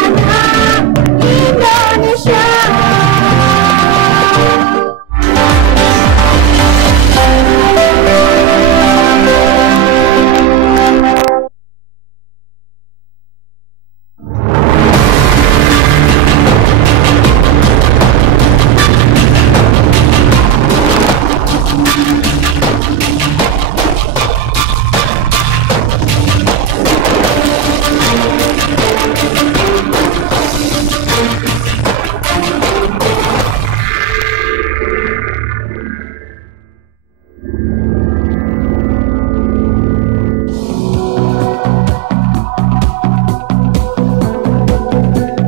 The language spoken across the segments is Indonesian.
Indonesia.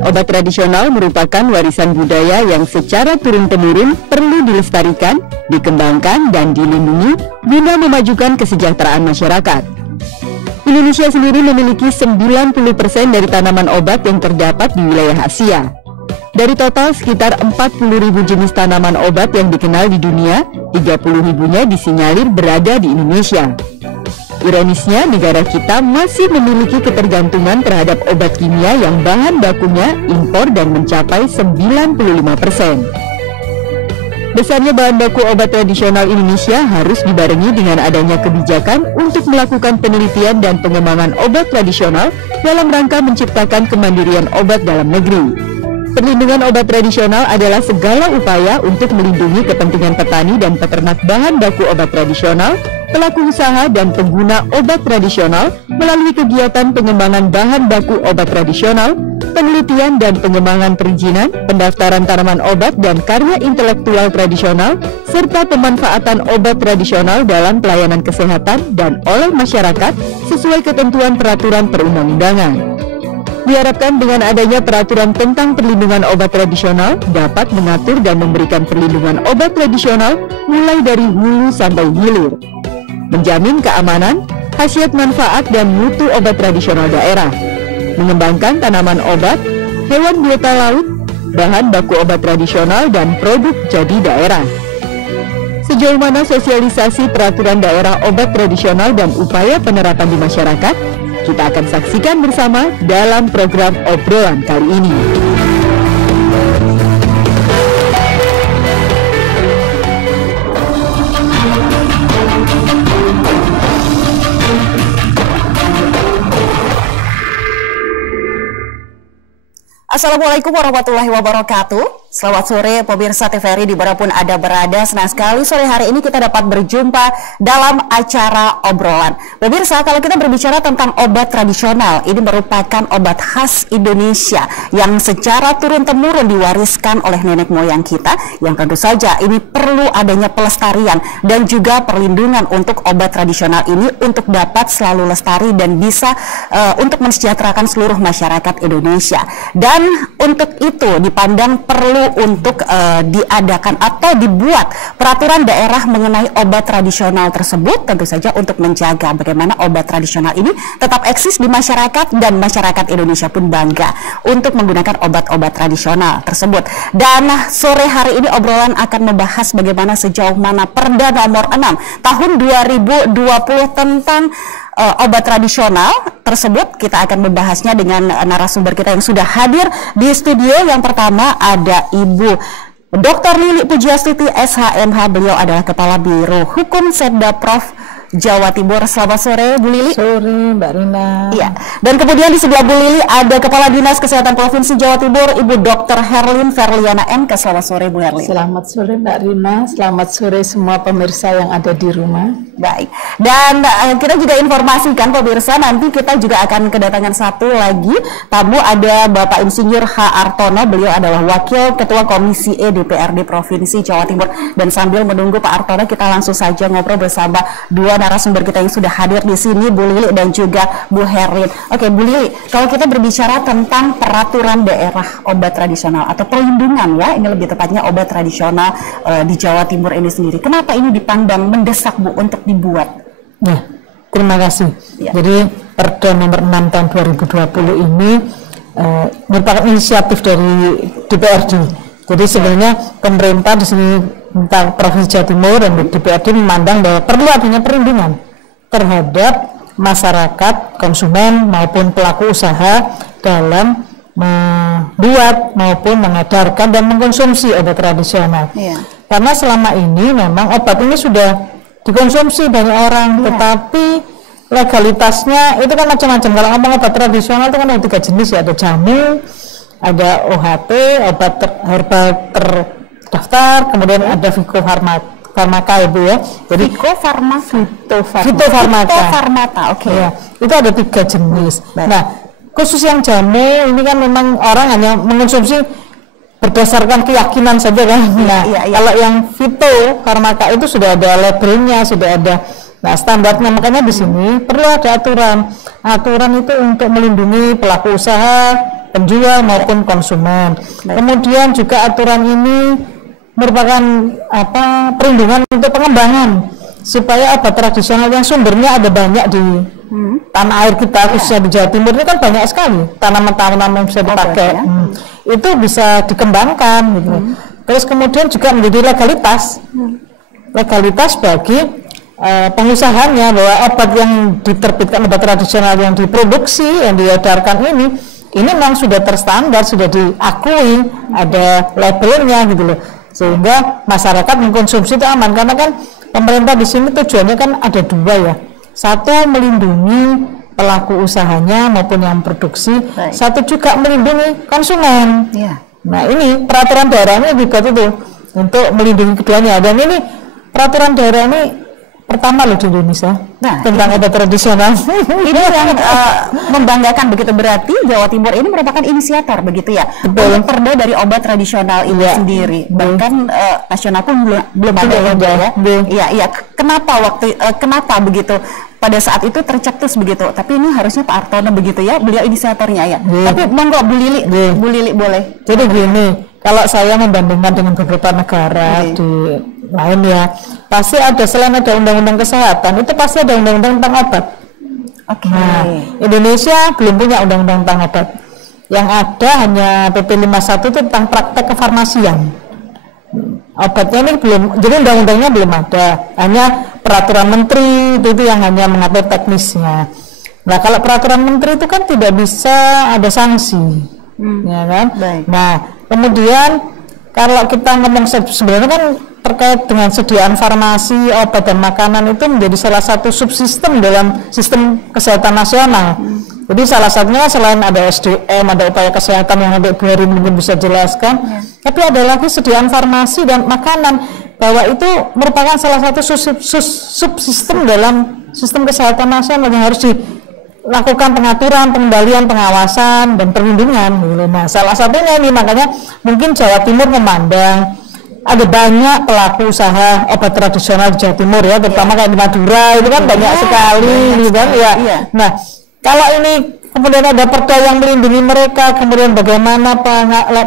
Obat tradisional merupakan warisan budaya yang secara turun-temurun perlu dilestarikan, dikembangkan, dan dilindungi guna memajukan kesejahteraan masyarakat. Indonesia sendiri memiliki 90% dari tanaman obat yang terdapat di wilayah Asia. Dari total sekitar 40.000 jenis tanaman obat yang dikenal di dunia, 30.000-nya disinyalir berada di Indonesia. Ironisnya, negara kita masih memiliki ketergantungan terhadap obat kimia yang bahan bakunya impor dan mencapai 95%. Besarnya bahan baku obat tradisional Indonesia harus dibarengi dengan adanya kebijakan untuk melakukan penelitian dan pengembangan obat tradisional dalam rangka menciptakan kemandirian obat dalam negeri. Perlindungan obat tradisional adalah segala upaya untuk melindungi kepentingan petani dan peternak bahan baku obat tradisional, pelaku usaha dan pengguna obat tradisional melalui kegiatan pengembangan bahan baku obat tradisional, penelitian dan pengembangan perizinan, pendaftaran tanaman obat dan karya intelektual tradisional, serta pemanfaatan obat tradisional dalam pelayanan kesehatan dan oleh masyarakat sesuai ketentuan peraturan perundang-undangan. Diharapkan dengan adanya peraturan tentang perlindungan obat tradisional dapat mengatur dan memberikan perlindungan obat tradisional mulai dari hulu sampai hilir, menjamin keamanan, khasiat manfaat dan mutu obat tradisional daerah, mengembangkan tanaman obat, hewan biota laut, bahan baku obat tradisional dan produk jadi daerah. Sejauh mana sosialisasi peraturan daerah obat tradisional dan upaya penerapan di masyarakat, kita akan saksikan bersama dalam program obrolan kali ini. Assalamualaikum warahmatullahi wabarakatuh. Selamat sore pemirsa TVRI dimanapun Anda berada. Senang sekali sore hari ini kita dapat berjumpa dalam acara obrolan. Pemirsa, kalau kita berbicara tentang obat tradisional, ini merupakan obat khas Indonesia yang secara turun-temurun diwariskan oleh nenek moyang kita, yang tentu saja ini perlu adanya pelestarian dan juga perlindungan untuk obat tradisional ini untuk dapat selalu lestari dan bisa untuk mensejahterakan seluruh masyarakat Indonesia. Dan untuk itu dipandang perlu untuk diadakan atau dibuat peraturan daerah mengenai obat tradisional tersebut, tentu saja untuk menjaga bagaimana obat tradisional ini tetap eksis di masyarakat dan masyarakat Indonesia pun bangga untuk menggunakan obat-obat tradisional tersebut. Dan sore hari ini obrolan akan membahas bagaimana sejauh mana Perda nomor 6 tahun 2020 tentang obat tradisional tersebut. Kita akan membahasnya dengan narasumber kita yang sudah hadir di studio. Yang pertama ada Ibu Dr. Lili Pujiastuti SHMH. Beliau adalah Kepala Biro Hukum Setda Prof Jawa Timur. Selamat sore Bu Lili. Sore Mbak Rina. Iya. Dan kemudian di sebelah Bu Lili ada Kepala Dinas Kesehatan Provinsi Jawa Timur Ibu Dr. Herlin Verliana MK. Selamat sore Bu Herlin. Selamat sore Mbak Rina. Selamat sore semua pemirsa yang ada di rumah. Baik. Dan kita juga informasikan pemirsa, nanti kita juga akan kedatangan satu lagi tamu, ada Bapak Insinyur H. Artono. Beliau adalah Wakil Ketua Komisi E DPRD Provinsi Jawa Timur. Dan sambil menunggu Pak Artono, kita langsung saja ngobrol bersama dua narasumber kita yang sudah hadir di sini, Bu Lili dan juga Bu Herlin. Oke, Bu Lili, kalau kita berbicara tentang peraturan daerah obat tradisional atau perlindungan, ya, ini lebih tepatnya obat tradisional di Jawa Timur ini sendiri, kenapa ini dipandang mendesak Bu untuk dibuat? Ya, terima kasih. Ya. Jadi Perda nomor 6 tahun 2020 ini merupakan inisiatif dari DPRD. Jadi sebenarnya pemerintah di sini, Provinsi Jawa Timur dan DPRD memandang bahwa perlu adanya perlindungan terhadap masyarakat, konsumen maupun pelaku usaha dalam membuat maupun mengedarkan dan mengkonsumsi obat tradisional. Karena selama ini memang obat ini sudah dikonsumsi banyak orang, tetapi legalitasnya itu kan macam-macam. Kalau ngomong obat tradisional itu kan ada 3 jenis ya, ada jamu, ada OHT, obat herbal terdaftar, kemudian ada fitofarmaka Ibu ya. Jadi fitofarmaka. Oke. Ya, itu ada 3 jenis. Nah, khusus yang jamu ini kan memang orang hanya mengkonsumsi berdasarkan keyakinan saja kan. Nah, kalau yang fitofarmaka itu sudah ada labelnya, sudah ada standarnya. Makanya di sini perlu ada aturan. Aturan itu untuk melindungi pelaku usaha, penjual maupun konsumen. Kemudian juga aturan ini merupakan perlindungan untuk pengembangan supaya obat tradisional yang sumbernya ada banyak di tanah air kita, khususnya di Jawa Timur ini kan banyak sekali tanaman-tanaman yang bisa dipakai. Itu bisa dikembangkan gitu. Terus kemudian juga menjadi legalitas bagi pengusahanya, bahwa obat yang diterbitkan, obat tradisional yang diproduksi, yang diedarkan ini memang sudah terstandar, sudah diakui, ada labelnya gitu loh, sehingga masyarakat mengkonsumsi itu aman. Karena kan pemerintah di sini tujuannya kan ada 2 ya. Satu, melindungi pelaku usahanya maupun yang produksi. Satu juga melindungi konsumen. Nah, ini peraturan daerah ini dibuat itu untuk melindungi keduanya. Dan ini peraturan daerah ini pertama loh di Indonesia tentang obat tradisional. Ini yang membanggakan begitu, berarti Jawa Timur ini merupakan inisiator begitu ya untuk perda dari obat tradisional ini sendiri. Bahkan nasional pun belum ada ya. Iya. Kenapa begitu pada saat itu tercetus begitu? Tapi ini harusnya Pak Artono begitu ya, beliau inisiatornya ya. Tapi monggo Bu Lili boleh. Jadi gini, kalau saya membandingkan dengan beberapa negara di lain ya, pasti ada, selain ada undang-undang kesehatan, itu pasti ada undang-undang tentang obat. Nah, Indonesia belum punya undang-undang tentang obat. Yang ada hanya PP 51 itu tentang praktek kefarmasian. Obatnya ini belum, jadi undang-undangnya belum ada, hanya peraturan menteri itu yang hanya mengatur teknisnya. Nah, kalau peraturan menteri itu kan tidak bisa ada sanksi, ya kan? Nah, kemudian kalau kita ngomong sebenarnya kan terkait dengan sediaan farmasi, obat dan makanan itu menjadi salah satu subsistem dalam sistem kesehatan nasional. Jadi salah satunya selain ada SDM, ada upaya kesehatan yang nanti Bu Heri mungkin bisa jelaskan, tapi ada lagi sediaan farmasi dan makanan, bahwa itu merupakan salah satu subsistem dalam sistem kesehatan nasional yang harus dilakukan pengaturan, pengendalian, pengawasan, dan perlindungan. Nah, salah satunya ini, makanya mungkin Jawa Timur memandang ada banyak pelaku usaha obat tradisional di Jawa Timur ya, terutama kayak di Madura itu kan banyak sekali gitu kan ya. Nah, kalau ini kemudian ada perda yang melindungi mereka, kemudian bagaimana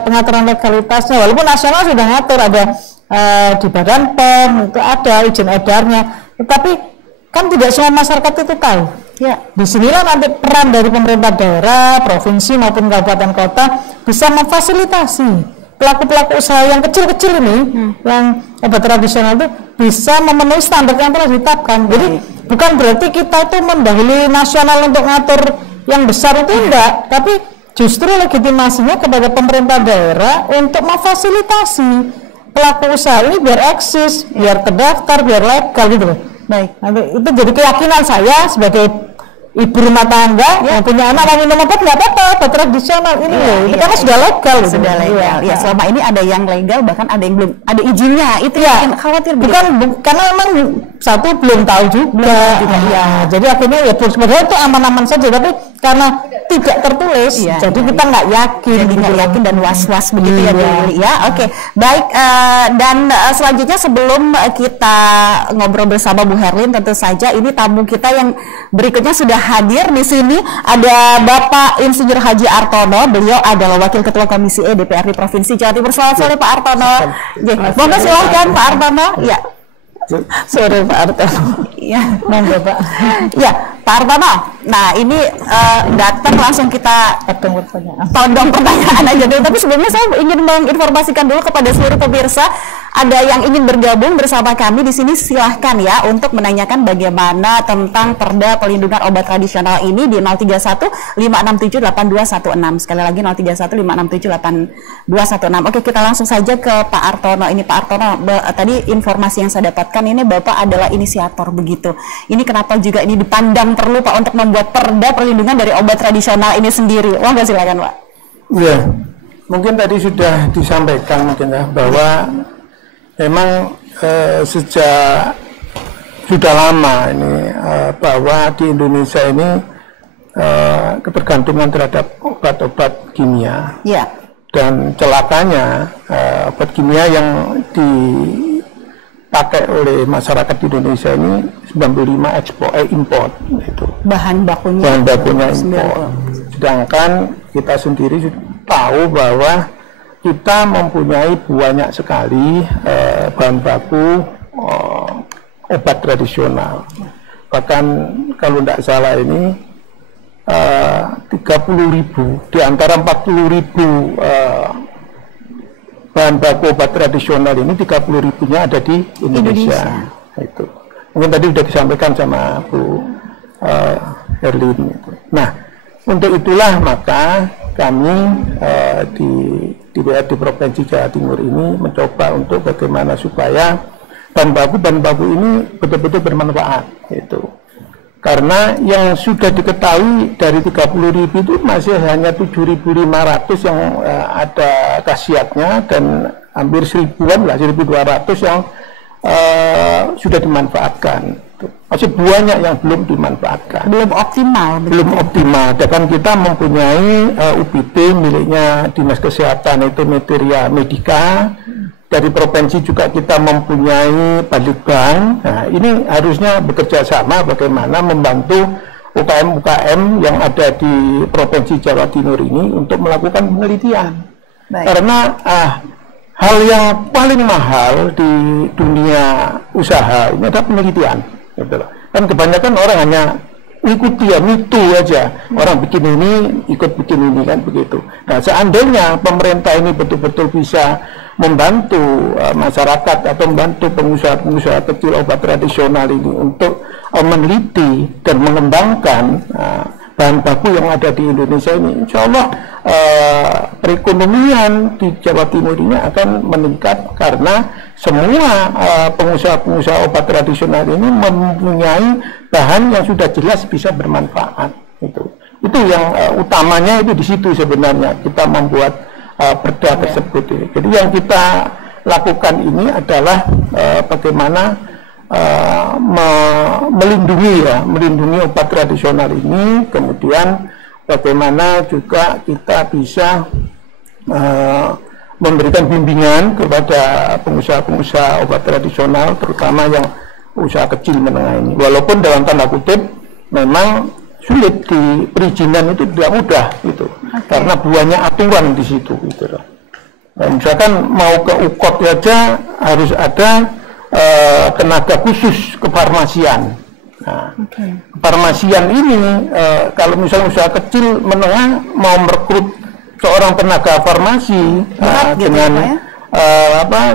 pengaturan legalitasnya, walaupun nasional sudah ngatur, ada di Badan POM itu ada izin edarnya, tetapi kan tidak semua masyarakat itu tahu. Disinilah nanti peran dari pemerintah daerah, provinsi maupun kabupaten kota bisa memfasilitasi pelaku-pelaku usaha yang kecil-kecil ini, yang obat tradisional itu bisa memenuhi standar yang telah ditetapkan. Jadi bukan berarti kita itu mendahului nasional untuk ngatur yang besar, itu enggak, tapi justru legitimasinya kepada pemerintah daerah untuk memfasilitasi pelaku usaha ini biar eksis, biar terdaftar, biar legal gitu loh. Itu jadi keyakinan saya sebagai ibu rumah tangga yang punya anak yang minum obat, nggak apa-apa, obat tradisional ini loh, itu karena sudah legal. Sudah legal. Ya, selama ini ada yang legal, bahkan ada yang belum ada izinnya. Itu yang khawatir. Karena memang satu belum tahu juga. Jadi akhirnya ya sebenarnya itu aman-aman saja, tapi karena tidak tertulis, jadi kita nggak yakin. Jadi nggak yakin dan was-was begitu ya, Bu Lili. Ya, oke. Baik. Dan selanjutnya sebelum kita ngobrol bersama Bu Herlin, tentu saja ini tamu kita yang berikutnya sudah hadir di sini, ada Bapak Insinyur Haji Artono. Beliau adalah Wakil Ketua Komisi E DPRD Provinsi Jawa Timur. Selamat sore Pak Artono. Monggo silakan Pak Artono. Ya. Sore Pak Artono. Iya, monggo Pak. Ya, Pak Artono. Nah ini datang langsung kita todong pertanyaan aja dulu. Tapi sebelumnya saya ingin menginformasikan dulu kepada seluruh pemirsa, ada yang ingin bergabung bersama kami di sini, silahkan ya untuk menanyakan bagaimana tentang Perda Pelindungan Obat Tradisional ini di 031-567-8216. Sekali lagi 031-567-8216. Oke, kita langsung saja ke Pak Artono. Ini Pak Artono, tadi informasi yang saya dapatkan ini Bapak adalah inisiator begitu. Ini kenapa juga ini dipandang perlu Pak untuk membuat Perda Perlindungan dari Obat Tradisional ini sendiri? Monggo silakan Pak. Iya, mungkin tadi sudah disampaikan mungkin ya bahwa memang sejak sudah lama ini bahwa di Indonesia ini ketergantungan terhadap obat-obat kimia. Ya. Dan celakanya obat kimia yang dipakai oleh masyarakat di Indonesia ini 95 import itu. Bahan bakunya import. Sedangkan kita sendiri tahu bahwa kita mempunyai banyak sekali bahan baku obat tradisional. Bahkan kalau tidak salah ini 30.000 di antara 40.000 bahan baku obat tradisional ini 30.000-nya ada di Indonesia. Itu mungkin tadi sudah disampaikan sama Bu Herlin. Nah, untuk itulah maka kami di DPRD Provinsi Jawa Timur ini mencoba untuk bagaimana supaya bahan baku ini betul-betul bermanfaat itu. Karena yang sudah diketahui dari 30.000 itu masih hanya 7.500 yang ada khasiatnya dan hampir 1.000-an lah, 1.200 yang sudah dimanfaatkan. Masih banyak yang belum dimanfaatkan. Belum optimal. Dan kita mempunyai UPT miliknya Dinas Kesehatan itu Materia Medika. Dari provinsi juga kita mempunyai Balitbank. Nah, ini harusnya bekerja sama bagaimana membantu UKM-UKM yang ada di Provinsi Jawa Timur ini untuk melakukan penelitian. Baik. Karena hal yang paling mahal di dunia usaha ini adalah penelitian. Gitu. Kan kebanyakan orang hanya ikuti ya, mitu aja. Orang bikin ini, ikut bikin ini kan begitu. Nah, seandainya pemerintah ini betul-betul bisa membantu masyarakat atau membantu pengusaha-pengusaha kecil obat tradisional ini untuk meneliti dan mengembangkan bahan baku yang ada di Indonesia ini, insya Allah perekonomian di Jawa Timur ini akan meningkat karena semua pengusaha-pengusaha obat tradisional ini mempunyai bahan yang sudah jelas bisa bermanfaat. Itu yang utamanya itu di situ sebenarnya kita membuat perda tersebut ini. Jadi yang kita lakukan ini adalah bagaimana melindungi obat tradisional ini, kemudian bagaimana juga kita bisa memberikan bimbingan kepada pengusaha-pengusaha obat tradisional, terutama yang usaha kecil menengah ini. Walaupun dalam tanda kutip memang sulit, di perizinan itu tidak mudah gitu, karena banyak aturan di situ gitu. Nah, misalkan mau ke UKOT saja harus ada tenaga khusus kefarmasian. Nah, kefarmasian ini kalau misalnya usaha kecil menengah mau merekrut seorang tenaga farmasi dengan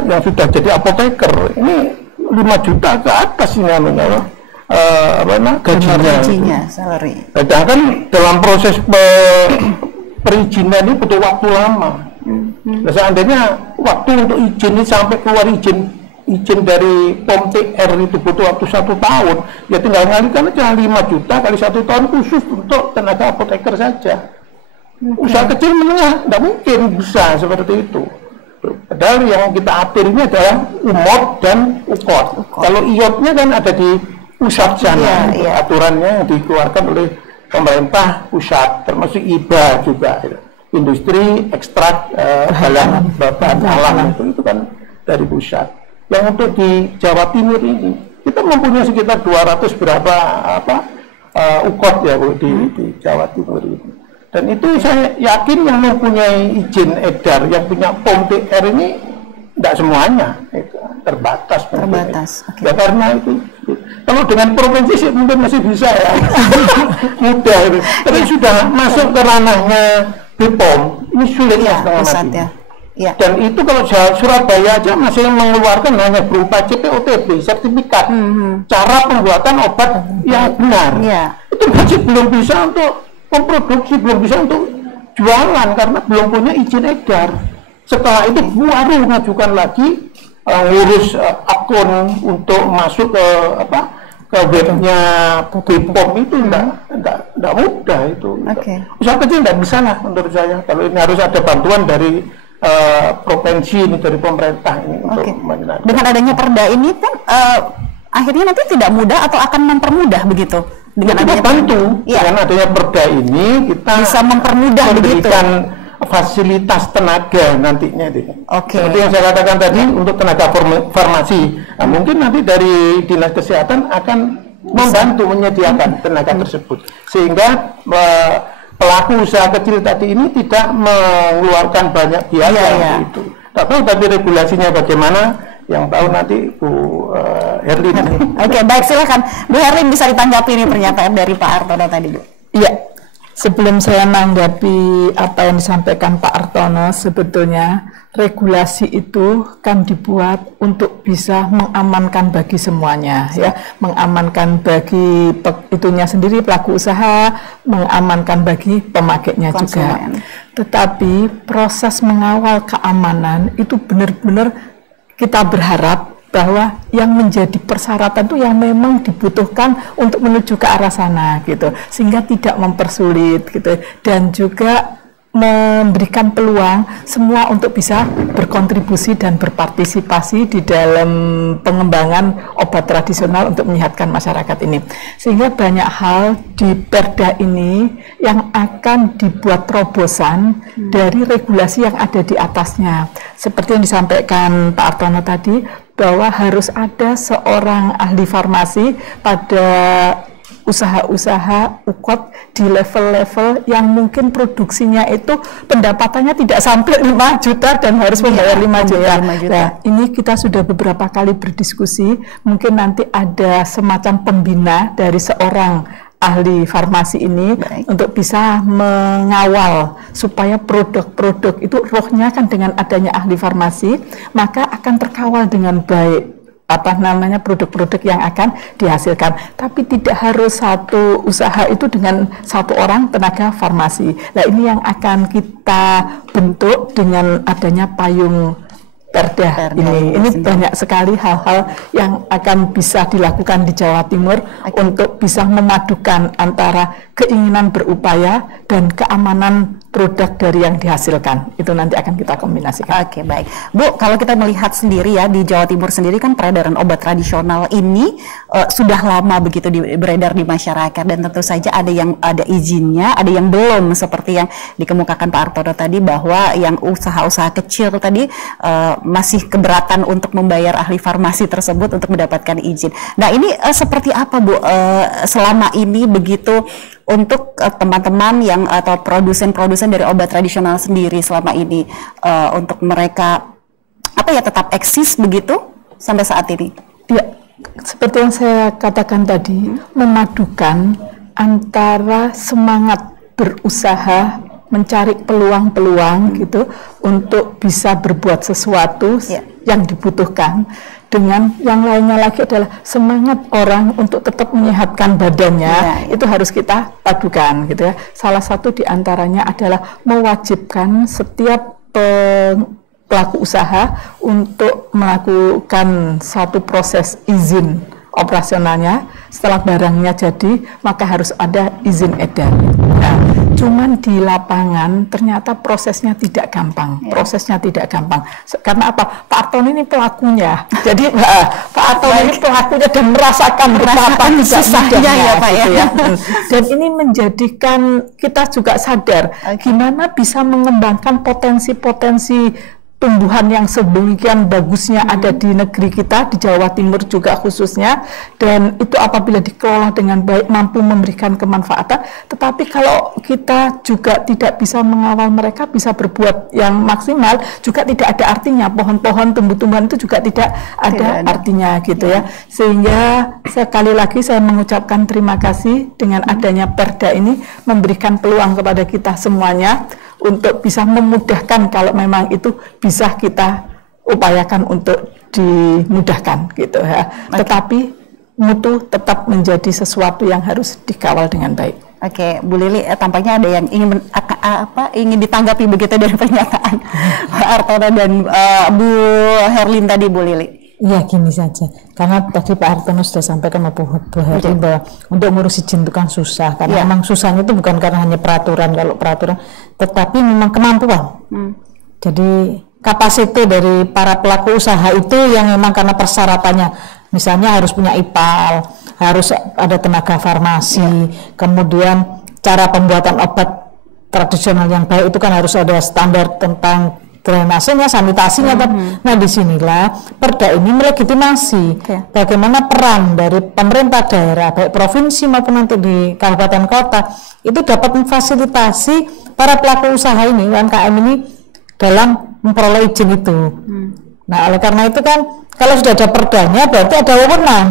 yang sudah jadi apoteker ini 5 juta ke atas ini namanya. Gajinya salary. Sedangkan dalam proses perizinan ini butuh waktu lama. Nah, seandainya waktu untuk izin ini sampai keluar izin dari POM TR itu butuh waktu 1 tahun, ya tinggal ngalikan aja 5 juta kali 1 tahun khusus untuk tenaga apoteker saja. Usaha kecil menengah tidak mungkin bisa seperti itu. Padahal yang kita atur ini adalah UMOT dan UKOT. Kalau IOT-nya kan ada di pusat sana, aturannya yang dikeluarkan oleh pemerintah pusat, termasuk IBA juga, industri ekstrak bahan alam itu kan dari pusat. Yang untuk di Jawa Timur ini kita mempunyai sekitar 200 berapa UKOT ya Bu, di Jawa Timur ini. Dan itu saya yakin yang mempunyai izin edar, yang punya POM TR ini tidak semuanya, itu terbatas. Ya karena itu. Kalau dengan provinsi sih mungkin masih bisa ya, mudah itu. Tapi sudah masuk ke ranahnya BPOM, ini sulit Iya, setengah pusat mati. ya. Iya. Dan itu kalau Surabaya aja masih mengeluarkan hanya berupa CPOTB, sertifikat cara pembuatan obat yang benar. Iya. Itu masih belum bisa untuk memproduksi, belum bisa untuk jualan karena belum punya izin edar. Setelah itu baru mengajukan lagi ngurus akun untuk masuk ke webnya BPOM itu enggak mudah itu. Oke. Usaha kecil enggak bisa lah menurut saya. Kalau ini harus ada bantuan dari provinsi ini, dari pemerintah ini untuk mengenai. Dengan adanya perda ini pun akhirnya nanti tidak mudah atau akan mempermudah begitu. Dengan Kita adanya bantu Iya. dengan adanya perda ini kita Bisa mempermudah memberikan fasilitas tenaga nantinya itu. Oke. Seperti yang saya katakan tadi untuk tenaga farmasi. Nah, mungkin nanti dari Dinas Kesehatan akan membantu menyediakan tenaga tersebut sehingga pelaku usaha kecil tadi ini tidak mengeluarkan banyak biaya untuk itu. Tak tahu tapi regulasinya bagaimana, yang tahu nanti Bu Herlin. Oke, baik, silakan Bu Herlin, bisa ditanggapi ini pernyataan dari Pak Artono tadi, Bu. Iya, sebelum saya menanggapi apa yang disampaikan Pak Artono, sebetulnya regulasi itu kan dibuat untuk bisa mengamankan bagi semuanya, ya, mengamankan bagi itunya sendiri pelaku usaha, mengamankan bagi pemakainya juga. Tetapi proses mengawal keamanan itu benar-benar kita berharap bahwa yang menjadi persyaratan itu yang memang dibutuhkan untuk menuju ke arah sana gitu, sehingga tidak mempersulit gitu, dan juga memberikan peluang semua untuk bisa berkontribusi dan berpartisipasi di dalam pengembangan obat tradisional untuk menyehatkan masyarakat ini. Sehingga banyak hal di Perda ini yang akan dibuat terobosan dari regulasi yang ada di atasnya. Seperti yang disampaikan Pak Artono tadi, bahwa harus ada seorang ahli farmasi pada usaha-usaha UKOT di level-level yang mungkin produksinya itu pendapatannya tidak sampai 5 juta dan harus membayar 5 juta. Nah, ini kita sudah beberapa kali berdiskusi, mungkin nanti ada semacam pembina dari seorang ahli farmasi ini untuk bisa mengawal supaya produk-produk itu rohnya kan dengan adanya ahli farmasi, maka akan terkawal dengan baik produk-produk yang akan dihasilkan. Tapi tidak harus satu usaha itu dengan satu orang tenaga farmasi. Nah, ini yang akan kita bentuk dengan adanya payung Perda ini. Ini banyak sekali hal-hal yang akan bisa dilakukan di Jawa Timur untuk bisa memadukan antara keinginan berupaya dan keamanan produk dari yang dihasilkan. Itu nanti akan kita kombinasikan. Oke, baik. Bu, kalau kita melihat sendiri ya, di Jawa Timur sendiri kan peredaran obat tradisional ini sudah lama begitu beredar di masyarakat, dan tentu saja ada yang ada izinnya, ada yang belum, seperti yang dikemukakan Pak Artono tadi, bahwa yang usaha-usaha kecil tadi masih keberatan untuk membayar ahli farmasi tersebut untuk mendapatkan izin. Nah, ini seperti apa, Bu, selama ini begitu untuk teman-teman yang atau produsen-produsen dari obat tradisional sendiri selama ini, untuk mereka tetap eksis begitu sampai saat ini? Ya, seperti yang saya katakan tadi, memadukan antara semangat berusaha, mencari peluang-peluang gitu untuk bisa berbuat sesuatu yang dibutuhkan, dengan yang lainnya lagi adalah semangat orang untuk tetap menyehatkan badannya, itu harus kita padukan gitu ya. Salah satu diantaranya adalah mewajibkan setiap pelaku usaha untuk melakukan satu proses izin operasionalnya. Setelah barangnya jadi, maka harus ada izin edar. Nah, cuman di lapangan ternyata prosesnya tidak gampang. Prosesnya tidak gampang. Karena apa? Pak Artono ini pelakunya. Jadi Pak Artono ini pelakunya dan merasakan betapa tidak mudahnya ya, Pak gitu ya. Dan ini menjadikan kita juga sadar gimana bisa mengembangkan potensi-potensi tumbuhan yang sedemikian bagusnya ada di negeri kita, di Jawa Timur juga khususnya, dan itu apabila dikelola dengan baik mampu memberikan kemanfaatan. Tetapi kalau kita juga tidak bisa mengawal mereka bisa berbuat yang maksimal, juga tidak ada artinya. Pohon-pohon, tumbuh-tumbuhan itu juga tidak ada artinya gitu ya. Sehingga sekali lagi saya mengucapkan terima kasih dengan adanya Perda ini memberikan peluang kepada kita semuanya untuk bisa memudahkan kalau memang itu bisa kita upayakan untuk dimudahkan gitu ya. Tetapi mutu tetap menjadi sesuatu yang harus dikawal dengan baik. Oke, Bu Lili, tampaknya ada yang ingin ditanggapi begitu dari pernyataan Pak Hartono dan Bu Herlin tadi, Bu Lili. Iya, gini saja. Karena tadi Pak Hartono sudah sampaikan Bu Herlin bahwa untuk ngurus izin itu kan susah. Karena memang susahnya itu bukan karena hanya peraturan, kalau peraturan, tetapi memang kemampuan. Jadi kapasitas dari para pelaku usaha itu yang memang karena persyaratannya, misalnya harus punya IPAL, harus ada tenaga farmasi, kemudian cara pembuatan obat tradisional yang baik itu kan harus ada standar tentang drainasenya, sanitasinya. Nah, disinilah Perda ini melegitimasi bagaimana peran dari pemerintah daerah, baik provinsi maupun nanti di kabupaten kota, itu dapat memfasilitasi para pelaku usaha ini, UMKM ini, dalam memperoleh izin itu. Nah, oleh karena itu kan, kalau sudah ada perdanya, berarti ada wewenang.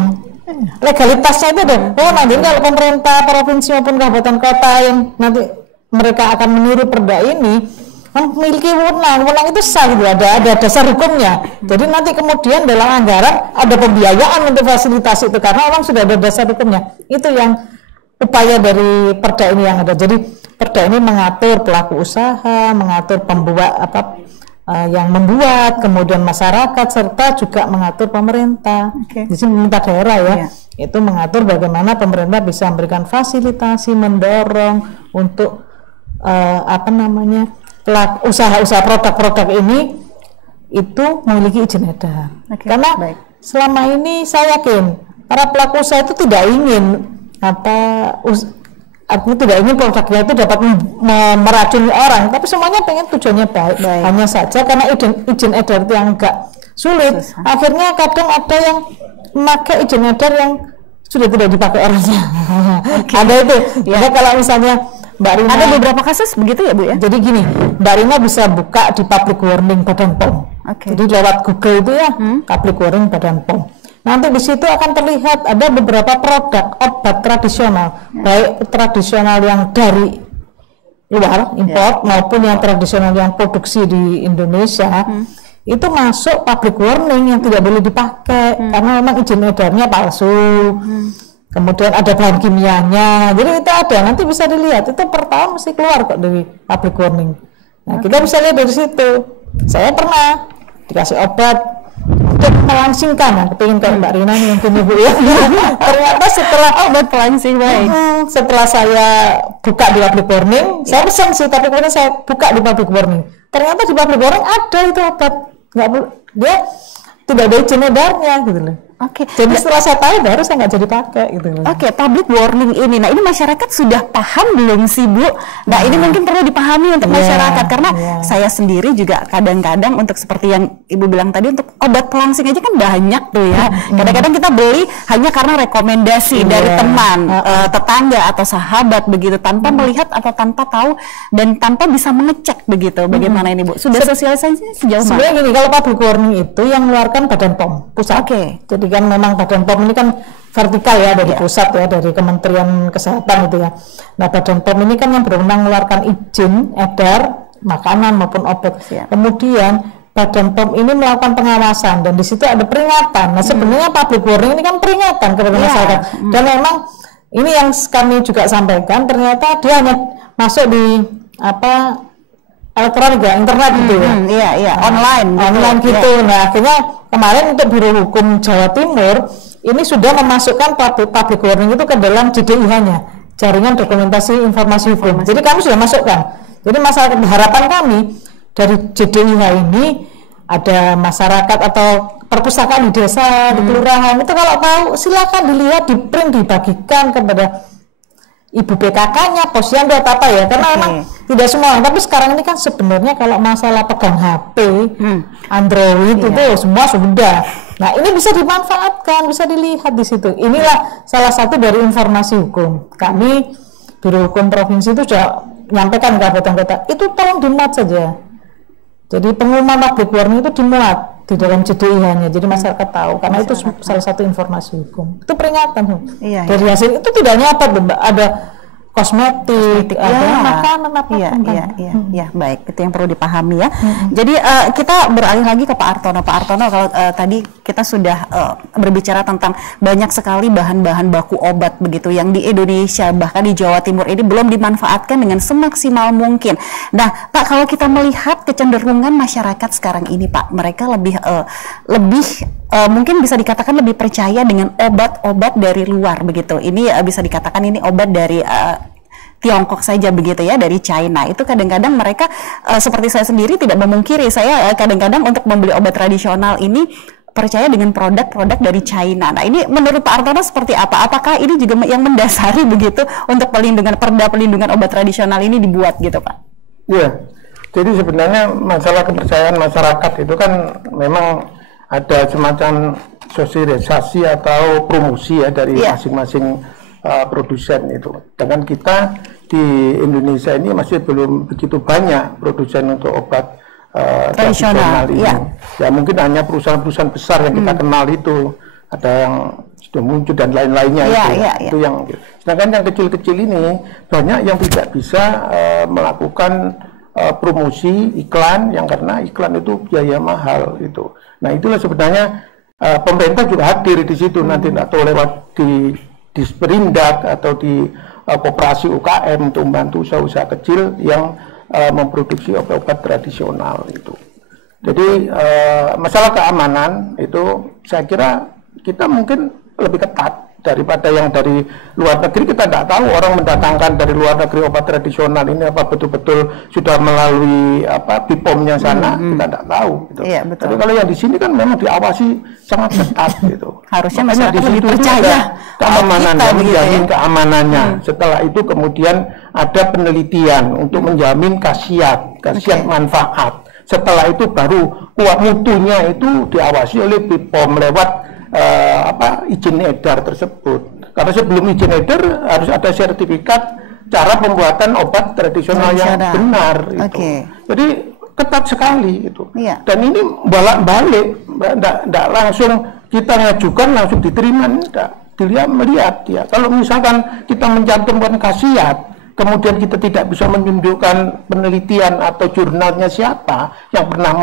Legalitasnya itu ada wewenang. Jadi kalau pemerintah provinsi maupun kabupaten kota yang nanti mereka akan meniru perda ini, memiliki wewenang itu sah gitu, ada dasar hukumnya. Jadi nanti kemudian dalam anggaran ada pembiayaan untuk fasilitasi itu karena orang sudah ada dasar hukumnya. Itu yang upaya dari perda ini yang ada. Jadi perda ini mengatur pelaku usaha, mengatur pembuat yang membuat, kemudian masyarakat, serta juga mengatur pemerintah. Di sini pemerintah daerah itu mengatur bagaimana pemerintah bisa memberikan fasilitasi, mendorong untuk usaha-usaha produk-produk ini itu memiliki izin edar. Karena selama ini saya yakin para pelaku usaha itu tidak ingin artinya tidak ingin produknya itu dapat meracuni orang, tapi semuanya pengen tujuannya baik. Hanya saja karena izin edar itu yang enggak sulit, akhirnya kadang ada yang memakai izin edar yang sudah tidak dipakai orangnya. Ada itu. Ya, kalau misalnya Mbak Rina, ada beberapa kasus begitu ya Bu ya. Jadi gini, Mbak Rina bisa buka di public warning Badan POM. Jadi lewat Google itu ya, public warning Badan POM. Nanti di situ akan terlihat ada beberapa produk obat tradisional, baik tradisional yang dari luar import maupun yang tradisional yang produksi di Indonesia. Itu masuk public warning yang tidak boleh dipakai karena memang izin edarnya palsu. Kemudian ada bahan kimianya, jadi itu ada, nanti bisa dilihat, itu per tahun mesti keluar kok dari public warning. Nah, kita bisa lihat dari situ. Saya pernah dikasih obat untuk melangsingkan, kepingin kayak Mbak Rina yang punya Bu ya. Ternyata setelah obat pelangsing setelah saya buka di public warning, saya pesan sih, tapi kemudian saya buka di public warning. Ternyata di public warning ada itu obat, dia tidak ada izin edarnya gitu loh. Jadi setelah saya tahu baru saya nggak jadi pakai gitu. Public warning ini, nah ini masyarakat sudah paham belum sih Bu? Nah ini mungkin perlu dipahami untuk masyarakat karena saya sendiri juga kadang-kadang untuk seperti yang Ibu bilang tadi untuk obat pelangsing aja kan banyak tuh ya. Kadang-kadang kita beli hanya karena rekomendasi dari teman, tetangga atau sahabat begitu tanpa melihat atau tanpa tahu dan tanpa bisa mengecek begitu. Bagaimana ini Bu? Sudah sosialisasi sejauh mana? Sebenarnya gini, kalau public warning itu yang mengeluarkan Badan POM pusat. Jadi kan memang Badan POM ini kan vertikal ya dari pusat ya, dari Kementerian Kesehatan gitu ya. Nah, Badan POM ini kan yang berwenang mengeluarkan izin edar makanan maupun obat. Kemudian Badan POM ini melakukan pengawasan dan di situ ada peringatan. Nah, sebenarnya public warning ini kan peringatan kepada masyarakat. Dan memang ini yang kami juga sampaikan, ternyata dia hanya masuk di elektronik ya, internet gitu ya. Online gitu. Nah, akhirnya kemarin untuk Biro Hukum Jawa Timur ini sudah memasukkan public warning itu ke dalam JDIH-nya, Jaringan Dokumentasi Informasi Hukum. Jadi kami sudah masukkan. Jadi masyarakat, harapan kami dari JDIH ini ada masyarakat atau perpustakaan di desa, di kelurahan itu kalau tahu silakan dilihat, di print, dibagikan kepada Ibu PKK-nya, posyandu atau apa ya, karena memang Tidak semua, tapi sekarang ini kan sebenarnya kalau masalah pegang HP, Android itu semua sudah. Nah, ini bisa dimanfaatkan, bisa dilihat di situ. Inilah salah satu dari informasi hukum. Kami Biro Hukum Provinsi itu sudah menyampaikan ke kabupaten kota, itu tolong dimuat saja. Jadi pengumuman public warning itu dimuat di dalam JDIH-nya, jadi masyarakat tahu, karena itu salah satu informasi hukum. Itu peringatan. Dari hasil itu tidak hanya apa, ada kosmetik, ada makanan apa. Iya, baik, itu yang perlu dipahami ya. Jadi kita beralih lagi ke Pak Artono. Pak Artono, kalau tadi kita sudah berbicara tentang banyak sekali bahan-bahan baku obat begitu yang di Indonesia, bahkan di Jawa Timur ini belum dimanfaatkan dengan semaksimal mungkin. Nah, Pak, kalau kita melihat kecenderungan masyarakat sekarang ini, Pak, mereka lebih mungkin bisa dikatakan lebih percaya dengan obat-obat dari luar begitu. Ini bisa dikatakan ini obat dari Tiongkok saja begitu ya, dari China. Itu kadang-kadang mereka seperti saya sendiri tidak memungkiri, saya kadang-kadang untuk membeli obat tradisional ini percaya dengan produk-produk dari China. Nah, ini menurut Pak Artono seperti apa? Apakah ini juga yang mendasari begitu untuk perda pelindungan obat tradisional ini dibuat gitu, Pak? Iya. Jadi sebenarnya masalah kepercayaan masyarakat itu kan memang ada semacam sosialisasi atau promosi ya dari masing-masing produsen itu. Dengan kita di Indonesia ini masih belum begitu banyak produsen untuk obat tradisional ini. Ya mungkin hanya perusahaan-perusahaan besar yang kita kenal itu, ada yang sudah muncul dan lain-lainnya itu yang. Sedangkan yang kecil-kecil ini banyak yang tidak bisa melakukan promosi iklan, yang karena iklan itu biaya mahal itu. Nah, itulah sebenarnya pemerintah juga hadir di situ nanti atau lewat di Perindak atau di koperasi UKM untuk membantu usaha-usaha kecil yang memproduksi obat-obat tradisional itu. Jadi masalah keamanan itu saya kira kita mungkin lebih ketat daripada yang dari luar negeri. Kita tidak tahu orang mendatangkan dari luar negeri obat tradisional ini apa betul-betul sudah melalui BPOM-nya sana, kita tidak tahu gitu. Iya, betul. Tapi kalau yang di sini kan memang diawasi sangat ketat gitu. Harusnya masyarakat lebih percaya keamanan, menjamin keamanannya. Setelah itu kemudian ada penelitian untuk menjamin khasiat manfaat. Setelah itu baru mutunya itu diawasi oleh BPOM lewat izin edar tersebut. Karena sebelum izin edar harus ada sertifikat cara pembuatan obat tradisional yang benar itu. Jadi ketat sekali itu. Dan ini bolak-balik, tidak langsung kita ngajukan langsung diterima, tidak. Dilihat melihat ya. Kalau misalkan kita mencantumkan khasiat, kemudian kita tidak bisa menunjukkan penelitian atau jurnalnya siapa yang pernah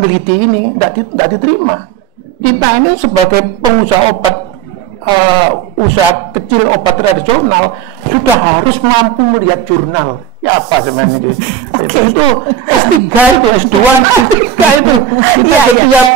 meneliti ini, tidak diterima. Kita ini sebagai pengusaha obat, usaha kecil obat tradisional sudah harus mampu melihat jurnal. Ya apa sebenarnya itu? Itu S3 itu, S2, S3 itu. Kita setiap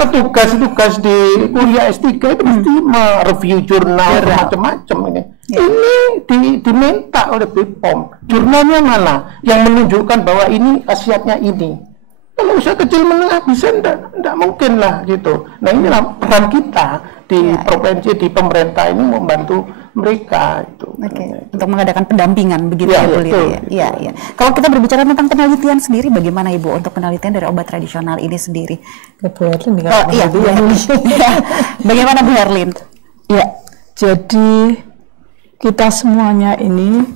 petugas di kuliah S3 itu mesti mereview jurnal macam-macam ini. Ini diminta oleh BPOM. Jurnalnya mana yang menunjukkan bahwa ini khasiatnya ini. Kalau usaha kecil menengah bisa enggak mungkin lah gitu. Nah, inilah peran kita di provinsi, di pemerintah ini membantu mereka itu. Untuk mengadakan pendampingan begitu ya, Bu Lili. Iya. Kalau kita berbicara tentang penelitian sendiri, bagaimana Ibu untuk penelitian dari obat tradisional ini sendiri? Bagaimana Bu Herlin? Ya, jadi kita semuanya ini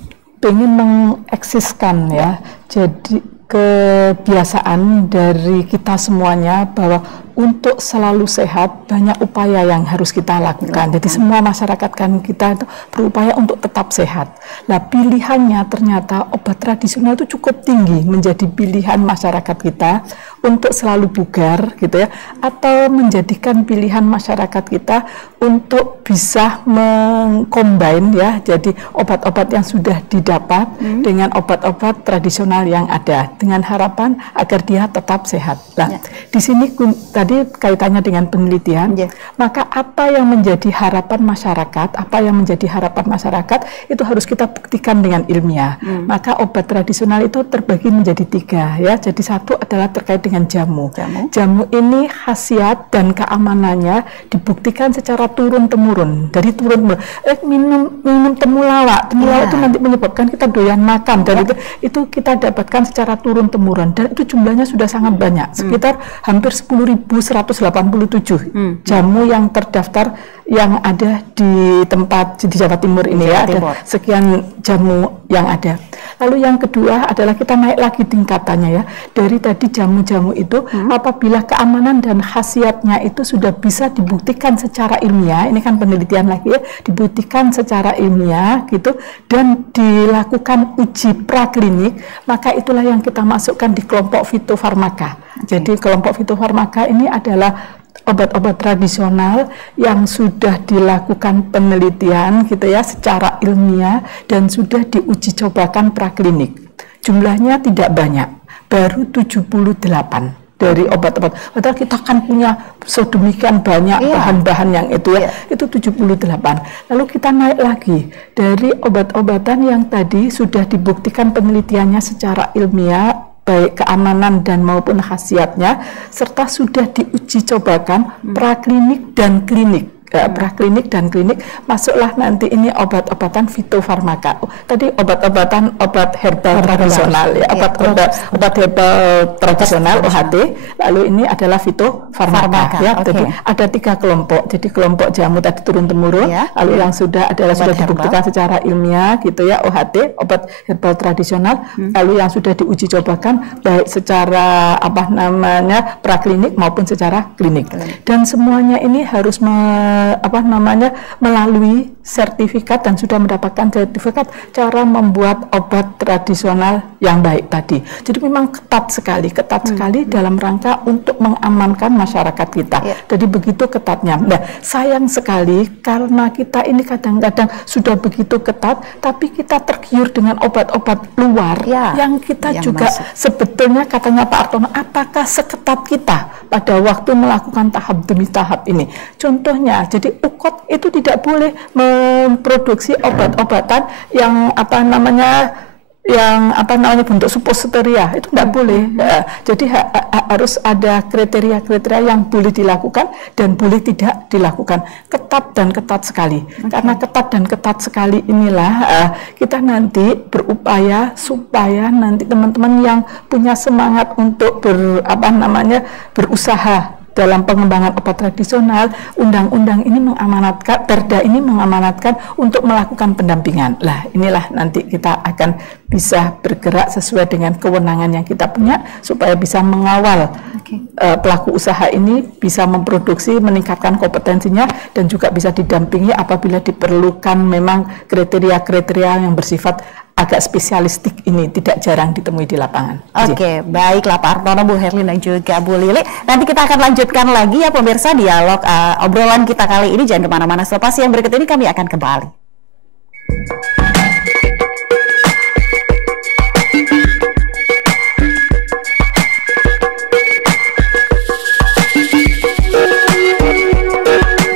ingin mengeksiskan ya. Jadi kebiasaan dari kita semuanya bahwa untuk selalu sehat banyak upaya yang harus kita lakukan. Jadi semua masyarakat kan kita itu berupaya untuk tetap sehat. Nah, pilihannya ternyata obat tradisional itu cukup tinggi menjadi pilihan masyarakat kita untuk selalu bugar gitu ya, atau menjadikan pilihan masyarakat kita untuk bisa mengcombine ya, jadi obat-obat yang sudah didapat dengan obat-obat tradisional yang ada dengan harapan agar dia tetap sehat. Nah, di sini tadi tadi kaitannya dengan penelitian, maka apa yang menjadi harapan masyarakat, itu harus kita buktikan dengan ilmiah. Maka obat tradisional itu terbagi menjadi 3 ya. Jadi satu adalah terkait dengan jamu. Jamu ini khasiat dan keamanannya dibuktikan secara turun-temurun. Dari minum temulawak itu nanti menyebabkan kita doyan makan, dan itu kita dapatkan secara turun-temurun, dan itu jumlahnya sudah sangat banyak, sekitar hampir 10.187 jamu yang terdaftar yang ada di tempat di Jawa Timur ini ya, ada sekian jamu yang ada. Lalu yang kedua adalah kita naik lagi tingkatannya ya, dari tadi jamu-jamu itu apabila keamanan dan khasiatnya itu sudah bisa dibuktikan secara ilmiah, ini kan penelitian lagi ya, dibuktikan secara ilmiah gitu, dan dilakukan uji praklinik, maka itulah yang kita masukkan di kelompok fitofarmaka. Jadi kelompok fitofarmaka ini adalah obat-obat tradisional yang sudah dilakukan penelitian gitu ya secara ilmiah dan sudah diuji cobakan praklinik. Jumlahnya tidak banyak, baru 78 dari obat-obat. Padahal kita kan punya sedemikian banyak bahan-bahan yang itu ya, itu 78. Lalu kita naik lagi dari obat-obatan yang tadi sudah dibuktikan penelitiannya secara ilmiah, baik keamanan dan maupun khasiatnya, serta sudah diuji cobakan praklinik dan klinik. Praklinik dan klinik, masuklah nanti ini obat-obatan fitofarmaka. Tadi obat herbal tradisional ya, obat herbal tradisional OHT. Lalu ini adalah fitofarmaka ya. Jadi ada 3 kelompok. Jadi kelompok jamu tadi turun temurun, lalu yang sudah dibuktikan secara ilmiah gitu ya, OHT, obat herbal tradisional, lalu yang sudah diuji cobakan baik secara praklinik maupun secara klinik. Dan semuanya ini harus melalui sertifikat dan sudah mendapatkan sertifikat cara membuat obat tradisional yang baik tadi. Jadi memang ketat sekali dalam rangka untuk mengamankan masyarakat kita. Jadi begitu ketatnya. Nah, sayang sekali karena kita ini kadang-kadang sudah begitu ketat, tapi kita tergiur dengan obat-obat luar yang kita yang juga sebetulnya katanya Pak Artono, apakah seketat kita pada waktu melakukan tahap demi tahap ini? Contohnya, jadi UKOT itu tidak boleh memproduksi obat-obatan yang bentuk suppositoria, itu tidak boleh. Jadi harus ada kriteria-kriteria yang boleh dilakukan dan boleh tidak dilakukan. Ketat dan ketat sekali. Karena ketat dan ketat sekali inilah kita nanti berupaya supaya nanti teman-teman yang punya semangat untuk berusaha dalam pengembangan obat tradisional, undang-undang ini mengamanatkan, Perda ini mengamanatkan untuk melakukan pendampingan. Lah, inilah nanti kita akan bisa bergerak sesuai dengan kewenangan yang kita punya supaya bisa mengawal pelaku usaha ini bisa memproduksi, meningkatkan kompetensinya, dan juga bisa didampingi apabila diperlukan memang kriteria-kriteria yang bersifat agak spesialistik ini tidak jarang ditemui di lapangan. Oke, baiklah Pak Artono, Bu Herlin dan juga Bu Lili. Nanti kita akan lanjutkan lagi ya pemirsa dialog obrolan kita kali ini. Jangan kemana-mana, selepas yang berikut ini kami akan kembali.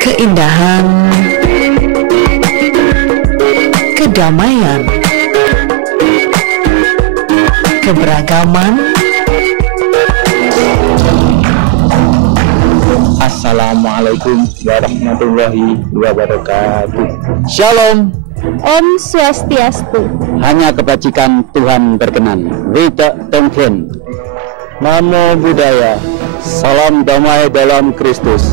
Keindahan, kedamaian, keberagaman. Assalamualaikum warahmatullahi wabarakatuh. Shalom. Om Swastiastu. Hanya kebajikan Tuhan berkenan. Wida Tonghen. Namo Buddhaya. Salam damai dalam Kristus.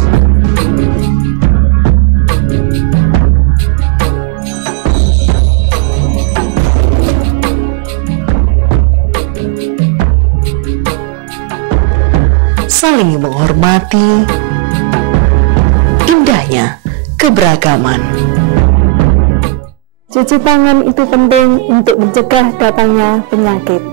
Saling menghormati, indahnya keberagaman. Cuci tangan itu penting untuk mencegah datangnya penyakit.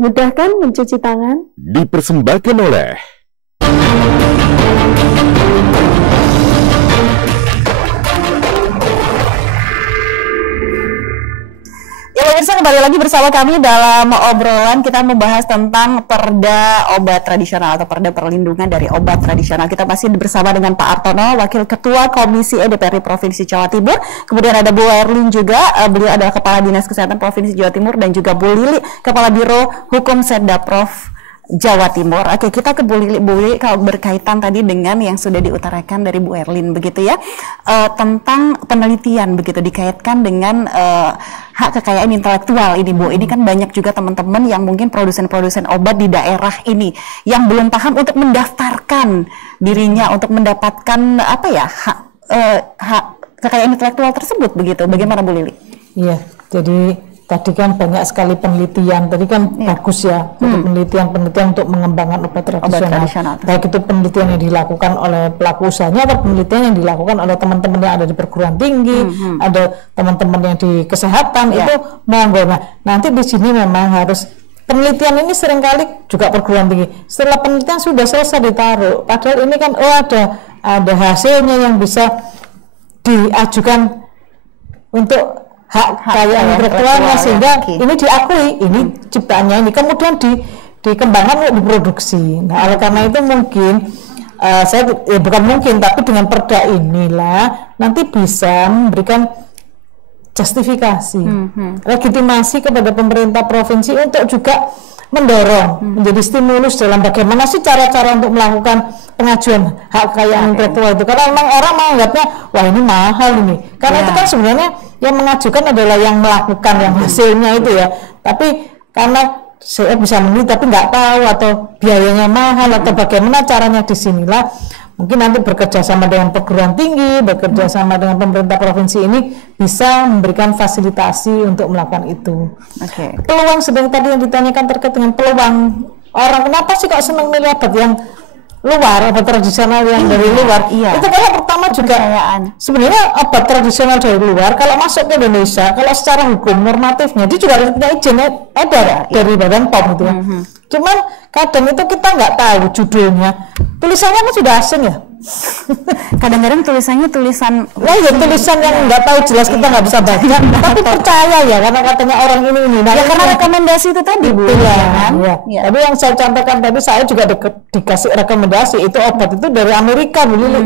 Mudah kan mencuci tangan? Dipersembahkan oleh Ya pemirsa, kembali lagi bersama kami dalam obrolan. Kita membahas tentang perda obat tradisional atau perda perlindungan dari obat tradisional. Kita masih bersama dengan Pak Artono, Wakil Ketua Komisi DPRD Provinsi Jawa Timur. Kemudian ada Bu Erlin juga, beliau adalah Kepala Dinas Kesehatan Provinsi Jawa Timur, dan juga Bu Lili, Kepala Biro Hukum Setdaprov Jawa Timur. Oke, kita ke Bu Lili kalau berkaitan tadi dengan yang sudah diutarakan dari Bu Erlin begitu ya, tentang penelitian begitu dikaitkan dengan hak kekayaan intelektual ini Bu. Ini kan banyak juga teman-teman yang mungkin produsen-produsen obat di daerah ini yang belum paham untuk mendaftarkan dirinya untuk mendapatkan hak kekayaan intelektual tersebut begitu. Bagaimana Bu Lili? Iya, jadi tadi kan banyak sekali penelitian, tadi kan bagus ya, penelitian untuk mengembangkan obat tradisional. Baik itu penelitian yang dilakukan oleh pelaku usahanya atau penelitian yang dilakukan oleh teman-teman yang ada di perguruan tinggi, ada teman-teman yang di kesehatan, itu monggo. Nah, nanti di sini memang harus penelitian ini seringkali juga perguruan tinggi. Setelah penelitian sudah selesai ditaruh, padahal ini kan ada hasilnya yang bisa diajukan untuk hak kekayaan intelektualnya, sehingga ini diakui, ini ciptaannya ini kemudian dikembangkan untuk diproduksi. Nah, oleh karena itu mungkin bukan mungkin, tapi dengan perda inilah nanti bisa memberikan justifikasi, legitimasi kepada pemerintah provinsi untuk juga mendorong, menjadi stimulus dalam bagaimana sih cara-cara untuk melakukan pengajuan hak kekayaan intelektual itu. Karena memang orang menganggapnya, wah ini mahal ini. Karena itu kan sebenarnya yang mengajukan adalah yang melakukan, yang hasilnya itu ya. Tapi karena saya bisa membeli tapi nggak tahu atau biayanya mahal atau bagaimana caranya, disinilah mungkin nanti bekerja sama dengan perguruan tinggi, bekerja sama dengan pemerintah provinsi ini bisa memberikan fasilitasi untuk melakukan itu. Peluang sedang tadi yang ditanyakan terkait dengan peluang orang, kenapa sih kok senang milih obat yang luar, obat tradisional yang dari luar? Itu karena pertama juga sebenarnya obat tradisional dari luar kalau masuk ke Indonesia, kalau secara hukum normatifnya dia juga harus punya izin edar dari Badan POM gitu ya. Cuman kadang itu kita nggak tahu judulnya, tulisannya kan sudah asing ya. Kadang-kadang tulisannya tulisan yang nggak tahu jelas, kita nggak bisa baca, tapi percaya ya karena katanya orang ini. Nah, ya karena rekomendasi itu tadi Bu. Tapi yang saya contohkan tadi, saya juga dikasih rekomendasi itu obat itu dari Amerika Bu Lili,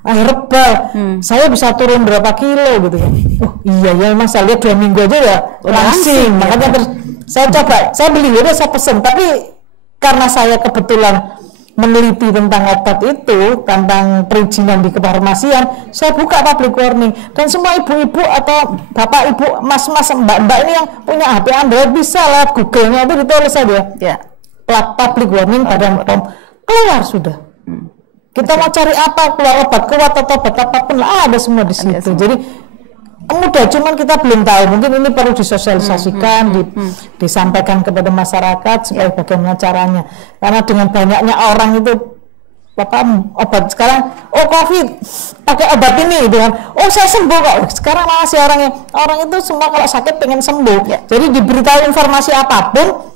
herbal. Saya bisa turun berapa kilo gitu kan. Iya ya, memang saya lihat 2 minggu aja ya langsing. Makanya terus saya coba, saya beli, saya pesen, tapi karena saya kebetulan meneliti tentang obat itu, tentang perizinan di kefarmasian, saya buka public warning, dan semua ibu-ibu atau bapak ibu, mas-mas, mbak-mbak ini yang punya HP Android bisa lewat Google-nya itu ditulis saja public warning Badan POM, keluar sudah. Kita mau cari apa, keluar obat kuat atau obat apapun lah, ada semua di situ. Jadi mudah, cuman kita belum tahu, mungkin ini perlu disosialisasikan, disampaikan kepada masyarakat supaya bagaimana caranya. Karena dengan banyaknya orang itu obat sekarang, COVID pakai obat ini gitu kan, saya sembuh kok. Sekarang masih orang itu semua kalau sakit pengen sembuh. Jadi diberitahu informasi apapun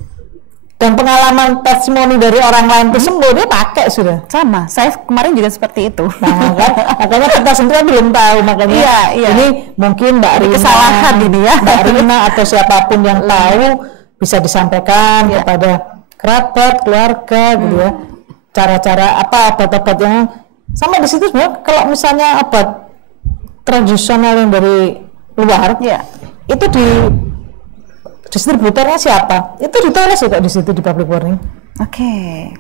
dan pengalaman testimoni dari orang lain itu sembuh, dia pakai sudah. Sama, saya kemarin juga seperti itu. Nah, kan? Makanya kita sendiri belum tahu, makanya ini mungkin Mbak Rina, kesalahan ini ya, Mbak Rina atau siapapun yang tahu bisa disampaikan kepada kerabat, keluarga gitu ya. Cara-cara apa obat-obat yang sama di situ sebenarnya. Kalau misalnya obat tradisional yang dari luar, itu distributornya siapa? Itu ditulis juga di situ di public warning.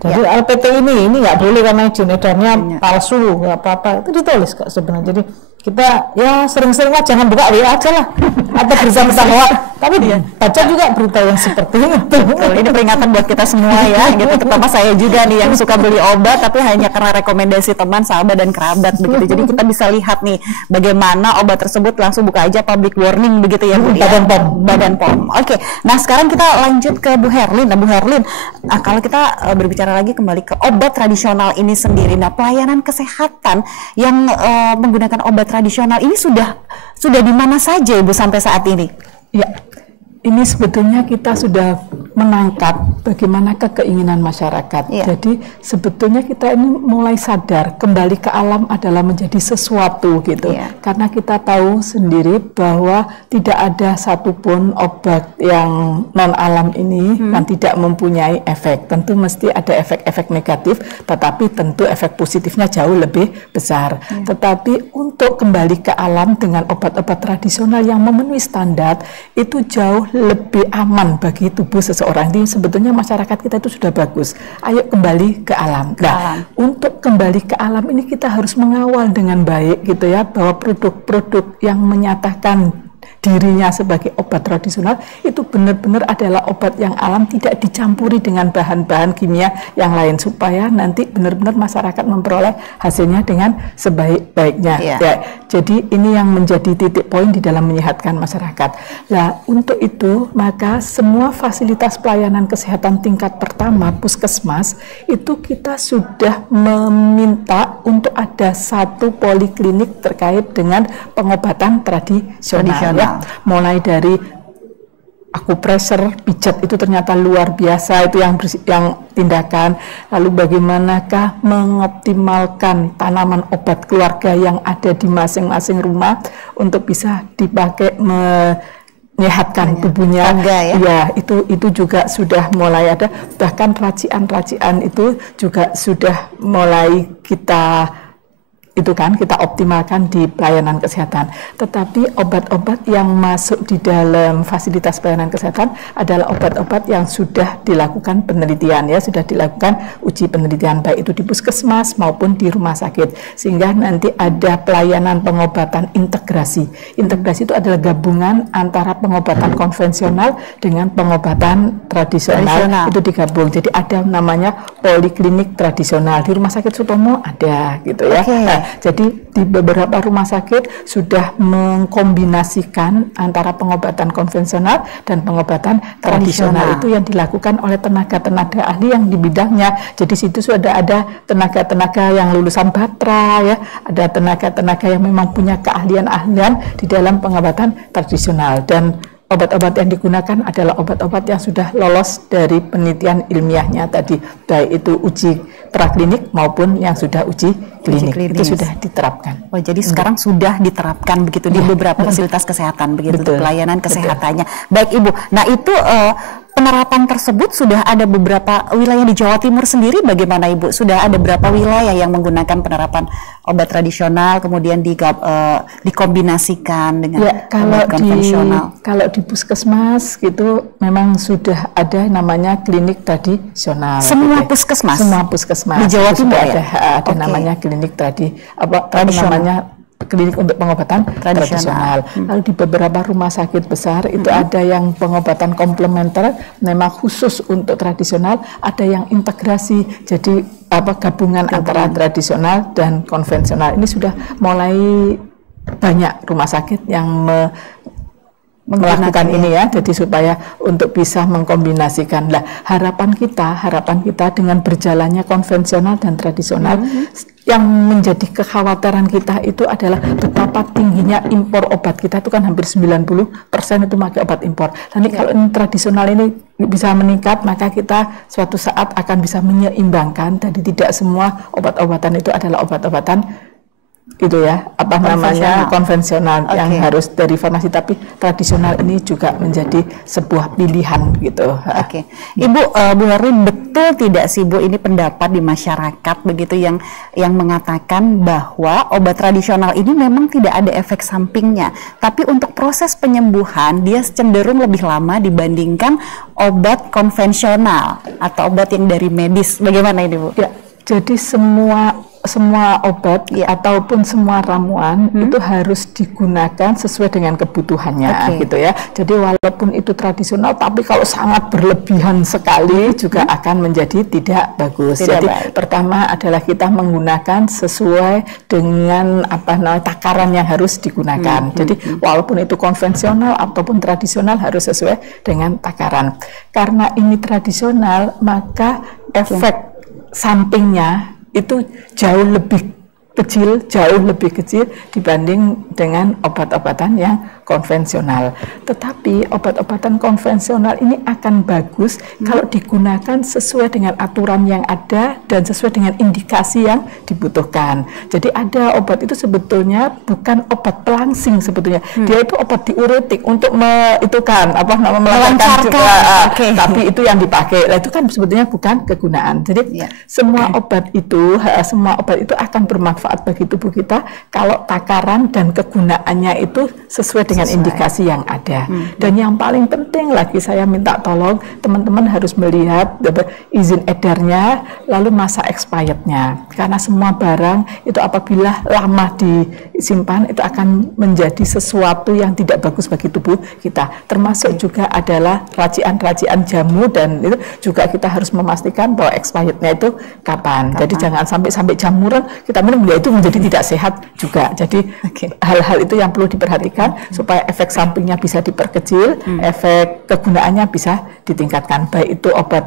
Jadi LPT ini nggak boleh karena izin edarnya palsu, nggak apa-apa. Itu ditulis kok sebenarnya. Jadi kita ya sering-sering lah jangan buka WA aja lah atau berita hoax, tapi baca juga berita yang seperti itu. Ini peringatan buat kita semua ya, gitu, terutama saya juga nih yang suka beli obat tapi hanya karena rekomendasi teman, sahabat dan kerabat begitu. Jadi kita bisa lihat nih bagaimana obat tersebut, langsung buka aja public warning begitu ya Bu. Badan POM. Nah sekarang kita lanjut ke Bu Herlin. Nah Bu Herlin, kalau kita berbicara lagi kembali ke obat tradisional ini sendiri, nah pelayanan kesehatan yang menggunakan obat tradisional ini sudah di mana saja Ibu sampai saat ini? Ya, ini sebetulnya kita sudah menangkap bagaimana keinginan masyarakat. Jadi sebetulnya kita ini mulai sadar kembali ke alam adalah menjadi sesuatu gitu. Karena kita tahu sendiri bahwa tidak ada satupun obat yang non alam ini yang tidak mempunyai efek. Tentu mesti ada efek-efek negatif, tetapi tentu efek positifnya jauh lebih besar. Tetapi untuk kembali ke alam dengan obat-obat tradisional yang memenuhi standar itu jauh lebih aman bagi tubuh seseorang. Jadi sebetulnya masyarakat kita itu sudah bagus. Ayo kembali ke alam. Untuk kembali ke alam ini kita harus mengawal dengan baik gitu ya, bahwa produk-produk yang menyatakan dirinya sebagai obat tradisional itu benar-benar adalah obat yang alam, tidak dicampuri dengan bahan-bahan kimia yang lain, supaya nanti benar-benar masyarakat memperoleh hasilnya dengan sebaik-baiknya. Jadi ini yang menjadi titik poin di dalam menyehatkan masyarakat. Nah, untuk itu maka semua fasilitas pelayanan kesehatan tingkat pertama puskesmas itu kita sudah meminta untuk ada satu poliklinik terkait dengan pengobatan tradisional. Mulai dari akupresur, pijat itu ternyata luar biasa, itu yang tindakan. Lalu bagaimanakah mengoptimalkan tanaman obat keluarga yang ada di masing-masing rumah untuk bisa dipakai menyehatkan tubuhnya. Itu juga sudah mulai ada. Bahkan racian-racian itu juga sudah mulai kita optimalkan di pelayanan kesehatan. Tetapi obat-obat yang masuk di dalam fasilitas pelayanan kesehatan adalah obat-obat yang sudah dilakukan penelitian, sudah dilakukan uji penelitian baik itu di puskesmas maupun di rumah sakit, sehingga nanti ada pelayanan pengobatan integrasi. Integrasi itu adalah gabungan antara pengobatan konvensional dengan pengobatan tradisional. Itu digabung. Jadi ada namanya poliklinik tradisional. Di rumah sakit Sutomo ada gitu ya. Jadi di beberapa rumah sakit sudah mengkombinasikan antara pengobatan konvensional dan pengobatan tradisional. Itu yang dilakukan oleh tenaga-tenaga ahli yang di bidangnya. Jadi situ sudah ada tenaga-tenaga yang lulusan Batra, ada tenaga-tenaga yang memang punya keahlian-ahlian di dalam pengobatan tradisional, dan obat-obat yang digunakan adalah obat-obat yang sudah lolos dari penelitian ilmiahnya tadi, baik itu uji praklinik maupun yang sudah uji klinik. Itu sudah diterapkan. Jadi sekarang sudah diterapkan begitu di beberapa fasilitas kesehatan begitu pelayanan kesehatannya. Baik Ibu. Nah itu penerapan tersebut sudah ada beberapa wilayah di Jawa Timur sendiri, bagaimana Ibu? Sudah ada berapa wilayah yang menggunakan penerapan obat tradisional kemudian dikombinasikan dengan obat konvensional? Kalau di puskesmas gitu memang sudah ada namanya klinik tradisional. Semua puskesmas? Semua puskesmas. Di Jawa Timur ada namanya klinik tradisional. Klinik untuk pengobatan tradisional. Lalu di beberapa rumah sakit besar itu ada yang pengobatan komplementer memang khusus untuk tradisional, ada yang integrasi, jadi gabungan antara tradisional dan konvensional. Ini sudah mulai banyak rumah sakit yang melakukan ini jadi supaya untuk bisa mengkombinasikan. Harapan kita dengan berjalannya konvensional dan tradisional, yang menjadi kekhawatiran kita itu adalah betapa tingginya impor obat. Kita itu kan hampir 90% itu pakai obat impor. Nanti kalau ini tradisional ini bisa meningkat, maka kita suatu saat akan bisa menyeimbangkan. Jadi tidak semua obat-obatan itu adalah obat-obatan konvensional yang harus dari farmasi, tapi tradisional ini juga menjadi sebuah pilihan gitu. Ibu, Bu Herlin, betul tidak sih Bu ini pendapat di masyarakat begitu yang mengatakan bahwa obat tradisional ini memang tidak ada efek sampingnya, tapi untuk proses penyembuhan dia cenderung lebih lama dibandingkan obat konvensional atau obat yang dari medis. Bagaimana ini Bu? Jadi semua obat ataupun semua ramuan itu harus digunakan sesuai dengan kebutuhannya gitu ya. Jadi walaupun itu tradisional, tapi kalau sangat berlebihan sekali juga akan menjadi tidak bagus. Jadi pertama adalah kita menggunakan sesuai dengan takaran yang harus digunakan. Jadi walaupun itu konvensional ataupun tradisional harus sesuai dengan takaran. Karena ini tradisional, maka efek sampingnya itu jauh lebih kecil dibanding dengan obat-obatan yang konvensional. Tetapi obat-obatan konvensional ini akan bagus kalau digunakan sesuai dengan aturan yang ada dan sesuai dengan indikasi yang dibutuhkan. Jadi ada obat itu sebetulnya bukan obat pelangsing sebetulnya. Dia itu obat diuretik untuk melancarkan juga. Tapi itu yang dipakai. Nah, itu kan sebetulnya bukan kegunaan. Jadi semua obat itu akan bermanfaat bagi tubuh kita kalau takaran dan kegunaannya itu sesuai dengan indikasi yang ada. Dan yang paling penting lagi saya minta tolong teman-teman harus melihat izin edarnya lalu masa expirednya, karena semua barang itu apabila lama disimpan itu akan menjadi sesuatu yang tidak bagus bagi tubuh kita, termasuk juga adalah racian-racian jamu, dan itu juga kita harus memastikan bahwa expirednya itu kapan. Jadi jangan sampai jamuran kita minum, ya itu menjadi tidak sehat juga. Jadi hal-hal itu yang perlu diperhatikan supaya efek sampingnya bisa diperkecil, efek kegunaannya bisa ditingkatkan, baik itu obat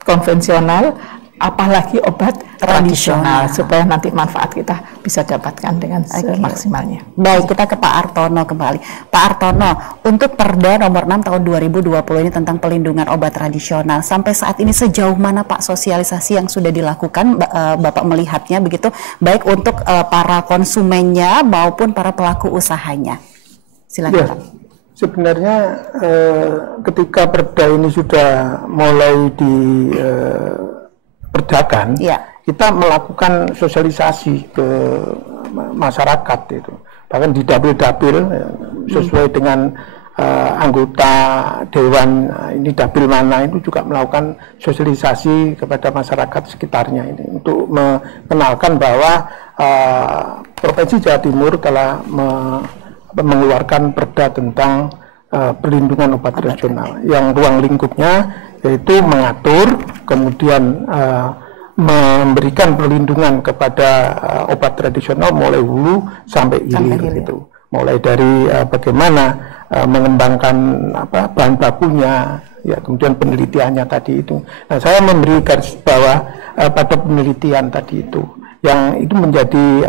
konvensional apalagi obat tradisional, supaya nanti manfaat kita bisa dapatkan dengan semaksimalnya. Baik, kita ke Pak Artono kembali. Pak Artono, untuk Perda nomor 6 tahun 2020 ini tentang pelindungan obat tradisional, sampai saat ini sejauh mana Pak sosialisasi yang sudah dilakukan, Bapak melihatnya begitu, baik untuk para konsumennya maupun para pelaku usahanya? Silakan Pak. Sebenarnya ketika Perda ini sudah mulai diperdakan, kita melakukan sosialisasi ke masyarakat itu, bahkan di dapil-dapil sesuai dengan anggota dewan ini dapil mana itu juga melakukan sosialisasi kepada masyarakat sekitarnya ini untuk mengenalkan bahwa Provinsi Jawa Timur telah mengeluarkan perda tentang perlindungan obat tradisional yang ruang lingkupnya yaitu mengatur, kemudian memberikan perlindungan kepada obat tradisional mulai hulu sampai hilir gitu. Mulai dari bagaimana mengembangkan bahan bakunya, ya kemudian penelitiannya tadi itu. Nah, saya memberi garis bawah pada penelitian tadi itu, yang itu menjadi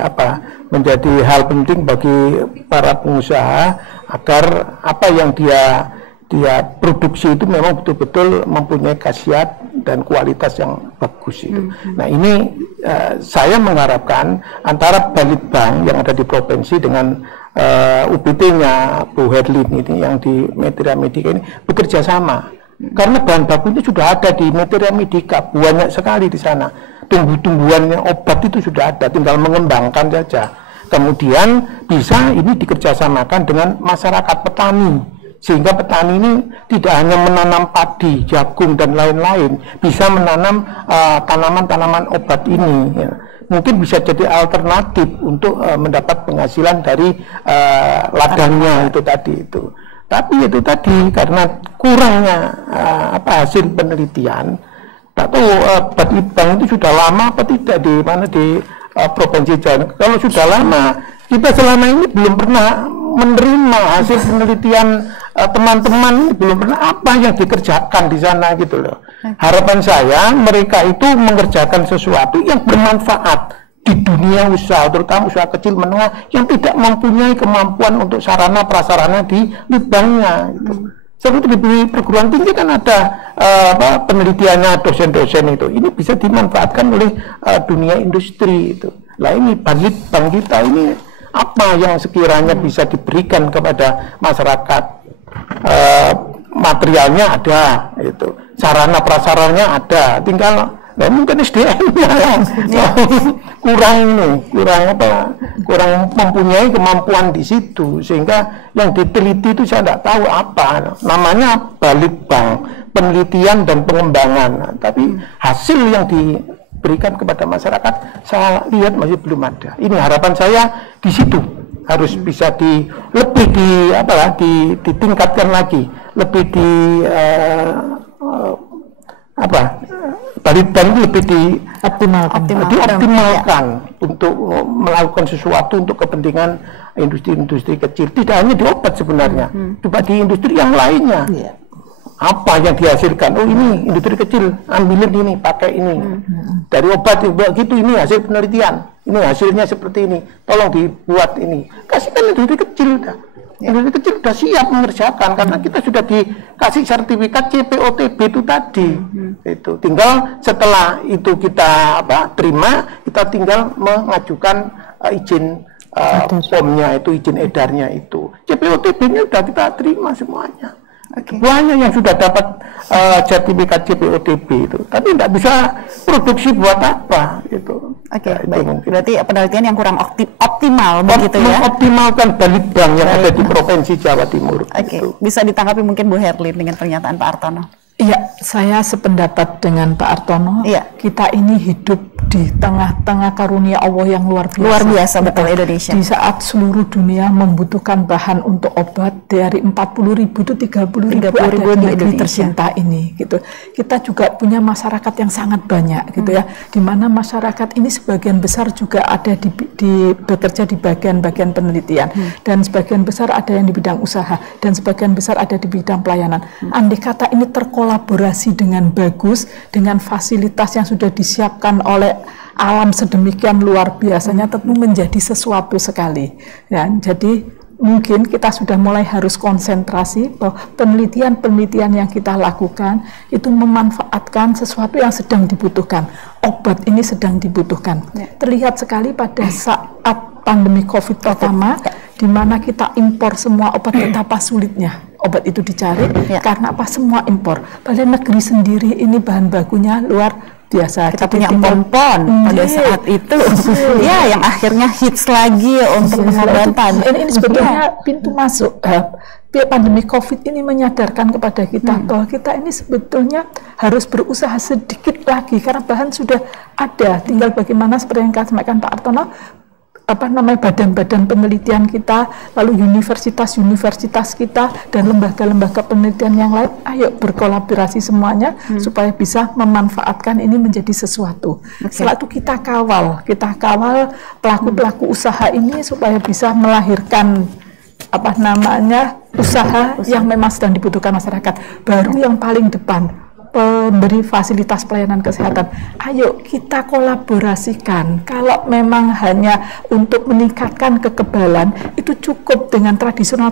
hal penting bagi para pengusaha agar apa yang dia produksi itu memang betul-betul mempunyai khasiat dan kualitas yang bagus itu. Nah, ini saya mengharapkan antara Balitbank yang ada di provinsi dengan UPT-nya Bu Herlin ini yang di Medira Medica ini bekerja sama, karena bahan baku itu sudah ada di Medira Medica, banyak sekali di sana. Tumbuh-tumbuhannya obat itu sudah ada, tinggal mengembangkan saja. Kemudian bisa ini dikerjasamakan dengan masyarakat petani, sehingga petani ini tidak hanya menanam padi, jagung dan lain-lain, bisa menanam tanaman-tanaman obat ini. Ya. Mungkin bisa jadi alternatif untuk mendapat penghasilan dari ladangnya itu tadi itu. Tapi itu tadi karena kurangnya hasil penelitian. Tak tahu Balitbank itu sudah lama apa tidak di mana di Provinsi Jawa. Kalau sudah lama, kita selama ini belum pernah menerima hasil penelitian teman-teman, belum pernah apa yang dikerjakan di sana gitu loh. Harapan saya mereka itu mengerjakan sesuatu yang bermanfaat di dunia usaha, terutama usaha kecil menengah yang tidak mempunyai kemampuan untuk sarana prasarana di lidangnya gitu. Seperti di perguruan tinggi kan ada penelitiannya dosen-dosen itu. Ini bisa dimanfaatkan oleh dunia industri itu. Lah ini Balitbank kita ini apa yang sekiranya bisa diberikan kepada masyarakat? Materialnya ada, itu sarana prasarannya ada, tinggal mungkin SDM-nya kurang mempunyai kemampuan di situ, sehingga yang diteliti itu saya tidak tahu apa namanya, Balitbank penelitian dan pengembangan, tapi hasil yang diberikan kepada masyarakat saya lihat masih belum ada. Ini harapan saya di situ harus bisa ditingkatkan lagi, lebih Balitbank itu lebih dioptimalkan untuk melakukan sesuatu untuk kepentingan industri-industri kecil, tidak hanya di obat sebenarnya, coba di industri yang lainnya. Apa yang dihasilkan? Oh, ini industri kecil, ambilin ini, pakai ini. Dari obat gitu, ini hasil penelitian, ini hasilnya seperti ini, tolong dibuat ini, kasihkan industri kecil dah. Industri kecil sudah siap mengerjakan karena kita sudah dikasih sertifikat CPOTB itu tadi. Itu tinggal setelah itu kita terima, kita tinggal mengajukan izin POM-nya itu, izin edarnya itu. CPOTB-nya sudah kita terima semuanya. Banyak yang sudah dapat sertifikat CPOTB itu, tapi tidak bisa produksi buat apa itu. Baik. Berarti penelitian yang kurang optimal begitu ya? Mengoptimalkan balitbank yang ada di Provinsi Jawa Timur. Gitu. Bisa ditanggapi mungkin Bu Herlin dengan pernyataan Pak Artono? Iya, saya sependapat dengan Pak Artono. Iya. Kita ini hidup di tengah-tengah karunia Allah yang luar biasa. Luar biasa, betul, Indonesia. Di saat seluruh dunia membutuhkan bahan untuk obat, dari 40.000 itu 30.000 ada di negeri tercinta ini, gitu. Kita juga punya masyarakat yang sangat banyak, gitu ya. Di mana masyarakat ini sebagian besar juga ada bekerja di bagian-bagian penelitian, dan sebagian besar ada yang di bidang usaha, dan sebagian besar ada di bidang pelayanan. Andai kata ini terkolaborasi dengan bagus, dengan fasilitas yang sudah disiapkan oleh alam sedemikian luar biasanya, tentu menjadi sesuatu sekali. Ya, jadi mungkin kita sudah mulai harus konsentrasi bahwa penelitian-penelitian yang kita lakukan itu memanfaatkan sesuatu yang sedang dibutuhkan. Obat ini sedang dibutuhkan. Terlihat sekali pada saat pandemi COVID pertama, di mana kita impor semua obat, betapa sulitnya obat itu dicari, karena apa? Semua impor. Padahal negeri sendiri ini bahan bakunya luar biasa. Kita punya empon-empon pada saat itu, ya, yang akhirnya hits lagi untuk pengobatan. Ini sebetulnya pintu masuk. Pandemi COVID ini menyadarkan kepada kita bahwa kita ini sebetulnya harus berusaha sedikit lagi, karena bahan sudah ada. Tinggal bagaimana seperti yang disampaikan Pak Artono, badan-badan penelitian kita, lalu universitas-universitas kita, dan lembaga-lembaga penelitian yang lain, ayo berkolaborasi semuanya supaya bisa memanfaatkan ini menjadi sesuatu. Setelah itu kita kawal pelaku-pelaku usaha ini supaya bisa melahirkan usaha yang memang sedang dibutuhkan masyarakat. Baru yang paling depan, pemberi fasilitas pelayanan kesehatan, ayo kita kolaborasikan. Kalau memang hanya untuk meningkatkan kekebalan, itu cukup dengan tradisional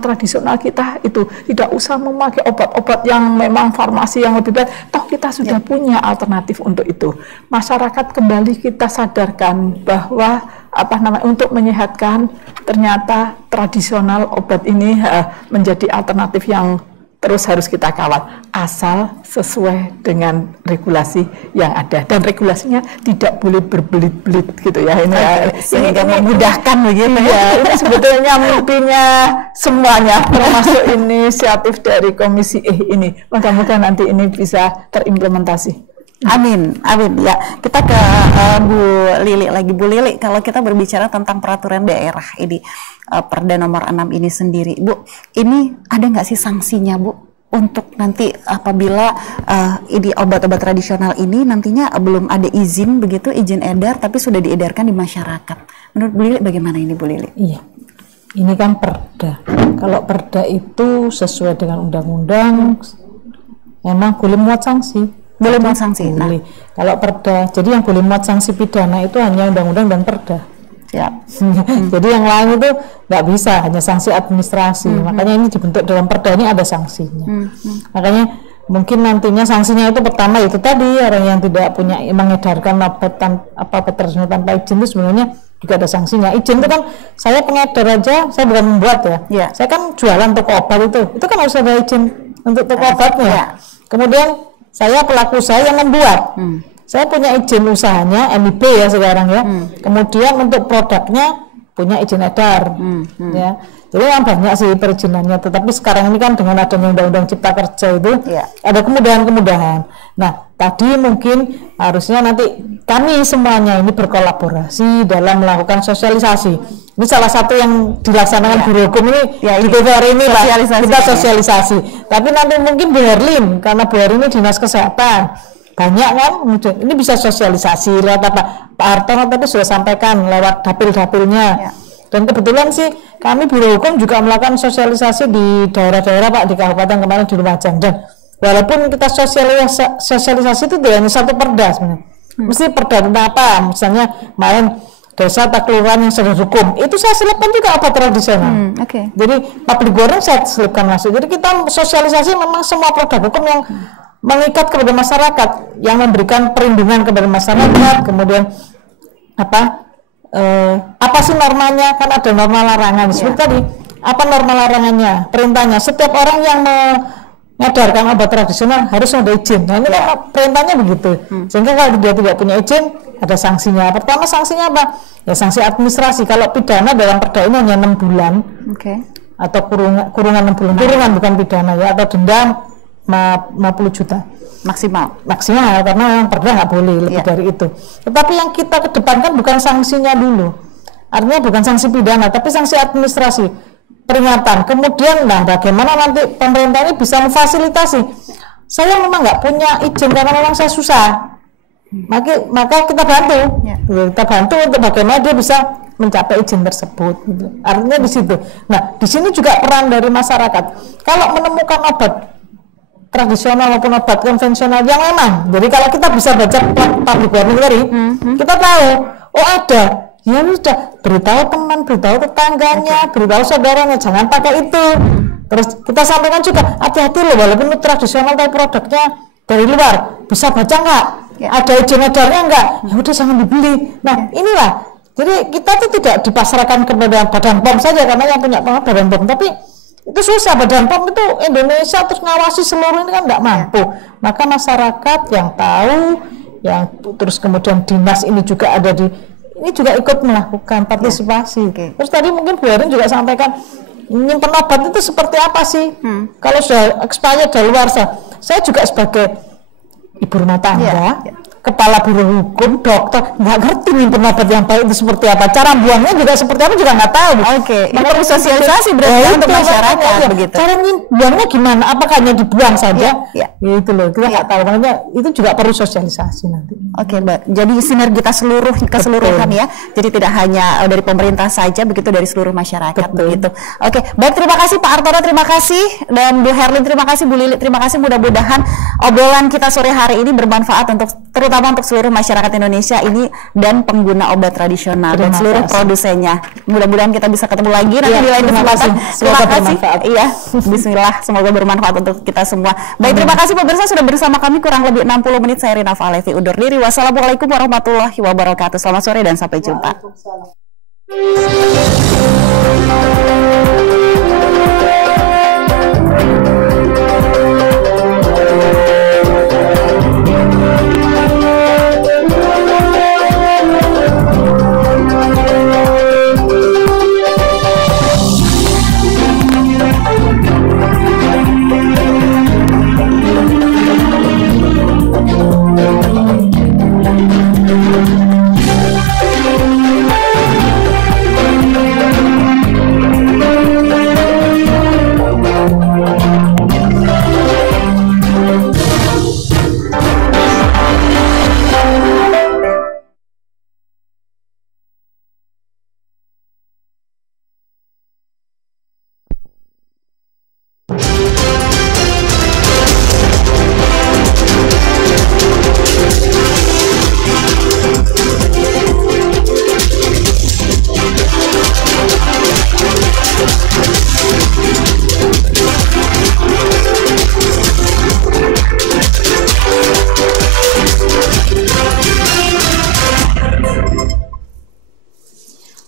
kita, itu tidak usah memakai obat-obat yang memang farmasi yang lebih berat, toh kita sudah punya alternatif untuk itu. Masyarakat kembali kita sadarkan bahwa untuk menyehatkan, ternyata tradisional obat ini menjadi alternatif yang terus harus kita kawal, asal sesuai dengan regulasi yang ada, dan regulasinya tidak boleh berbelit-belit gitu ya. Ini sehingga memudahkan begitu ya. Ini sebetulnya mimpinya semuanya, termasuk inisiatif dari Komisi ini. Moga-moga nanti ini bisa terimplementasi. Amin. Ya, kita ke Bu Lili lagi. Bu Lili, kalau kita berbicara tentang peraturan daerah ini, Perda nomor 6 ini sendiri, Bu, ini ada nggak sih sanksinya, Bu, untuk nanti apabila ini obat-obat tradisional ini nantinya belum ada izin begitu, izin edar, tapi sudah diedarkan di masyarakat. Menurut Bu Lili bagaimana ini, Bu Lili? Iya, ini kan perda. Kalau perda itu sesuai dengan undang-undang, memang boleh muat sanksi. Boleh muat sanksi. Nah, kalau perda, jadi yang boleh muat sanksi pidana itu hanya undang-undang dan perda. Jadi yang lain itu nggak bisa, hanya sanksi administrasi. Makanya ini dibentuk dalam perda, ini ada sanksinya. Makanya mungkin nantinya sanksinya itu pertama itu tadi, orang yang tidak punya mengedarkan obat tradisional tanpa izin itu sebenarnya juga ada sanksinya. Izin itu kan saya pengedar aja, saya bukan membuat ya. Saya kan jualan toko obat itu kan harus ada izin untuk toko obatnya. Kemudian saya pelaku usaha yang membuat, saya punya izin usahanya, MIB ya sekarang ya. Kemudian untuk produknya punya izin edar, ya. Jadi yang banyak sih perizinannya. Tetapi sekarang ini kan dengan adanya Undang-Undang Cipta Kerja itu ada kemudahan-kemudahan. Nah, tadi mungkin harusnya nanti kami semuanya ini berkolaborasi dalam melakukan sosialisasi. Ini salah satu yang dilaksanakan Biro Hukum ini di TVRI ini lah, kita sosialisasi. Tapi nanti mungkin Bu Herlin, karena Bu Herlin ini Dinas Kesehatan, banyak kan, ini bisa sosialisasi lewat apa? Pak Artono tadi sudah sampaikan lewat dapil-dapilnya. Dan kebetulan sih kami Biro Hukum juga melakukan sosialisasi di daerah-daerah Pak, di kabupaten kemarin di Lumajang. Dan walaupun kita sosialisasi itu tidak hanya satu perda sebenarnya, mesti perda tentang apa, misalnya kemarin desa atau kelurahan yang sudah hukum, itu saya selipkan juga obat tradisional. Jadi pabrik goreng saya selipkan masuk. Jadi kita sosialisasi memang semua produk hukum yang mengikat kepada masyarakat, yang memberikan perlindungan kepada masyarakat. Kemudian apa sih normanya, kan ada norma larangan seperti tadi. Apa norma larangannya, perintahnya, setiap orang yang mengedarkan obat tradisional harus ada izin. Nah ini perintahnya begitu. Sehingga kalau dia tidak punya izin, ada sanksinya. Pertama sanksinya apa? Ya sanksi administrasi. Kalau pidana dalam perda ini hanya 6 bulan atau kurungan 6 bulan. Kurungan bukan pidana ya, atau denda 50 juta maksimal karena yang perda nggak boleh lebih dari itu. Tetapi yang kita kedepankan bukan sanksinya dulu, artinya bukan sanksi pidana tapi sanksi administrasi, peringatan. Kemudian bagaimana nanti pemerintah ini bisa memfasilitasi, saya memang nggak punya izin karena memang saya susah, maka kita bantu untuk bagaimana dia bisa mencapai izin tersebut gitu. Artinya di situ. Nah di sini juga peran dari masyarakat kalau menemukan obat tradisional maupun obat konvensional yang memang, jadi kalau kita bisa baca public warning tadi, kita tahu ada, ya sudah beritahu teman, beritahu tetangganya, beritahu saudaranya, jangan pakai itu. Terus kita sampaikan juga hati-hati loh, walaupun itu tradisional tapi produknya dari luar, bisa baca nggak? Ada izin edarnya nggak? Ya udah jangan dibeli. Nah inilah, jadi kita tuh tidak dipasarkan kepada Badan POM saja karena yang punya Badan POM, tapi itu susah. Badan POM itu Indonesia terus ngawasi seluruh ini kan nggak mampu. Maka masyarakat yang tahu, yang terus kemudian dinas ini juga ada ini juga ikut melakukan partisipasi. Terus tadi mungkin Bu Erin juga sampaikan nyimpen obat itu seperti apa sih? Kalau sudah expired daluarsa, saya juga sebagai ibu rumah tangga, kepala biro hukum, dokter, nggak ngerti nyimpen obat yang baik itu seperti apa, cara buangnya juga seperti apa juga nggak tahu. Ini perlu sosialisasi berarti untuk masyarakat begitu. Cara buangnya gimana? Apakah hanya dibuang saja? Itu loh, kita nggak tahu. Makanya itu juga perlu sosialisasi nanti. Mbak. Jadi sinergitas keseluruhan ya. Jadi tidak hanya dari pemerintah saja, begitu dari seluruh masyarakat begitu. Baik, terima kasih Pak Artono, terima kasih, dan Bu Herlin, terima kasih, Bu Lili, terima kasih. Mudah-mudahan obrolan kita sore hari ini bermanfaat terutama untuk seluruh masyarakat Indonesia ini dan pengguna obat tradisional dan seluruh produsennya. Mudah-mudahan kita bisa ketemu lagi nanti di lain kesempatan. Terima kasih. Bismillah, semoga bermanfaat untuk kita semua. Baik, terima kasih pemirsa sudah bersama kami kurang lebih 60 menit. Saya Rina Falevi undur diri. Wassalamualaikum warahmatullahi wabarakatuh. Selamat sore dan sampai jumpa.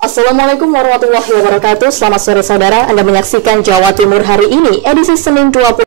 Assalamualaikum warahmatullahi wabarakatuh. Selamat sore saudara, Anda menyaksikan Jawa Timur hari ini, edisi Senin 20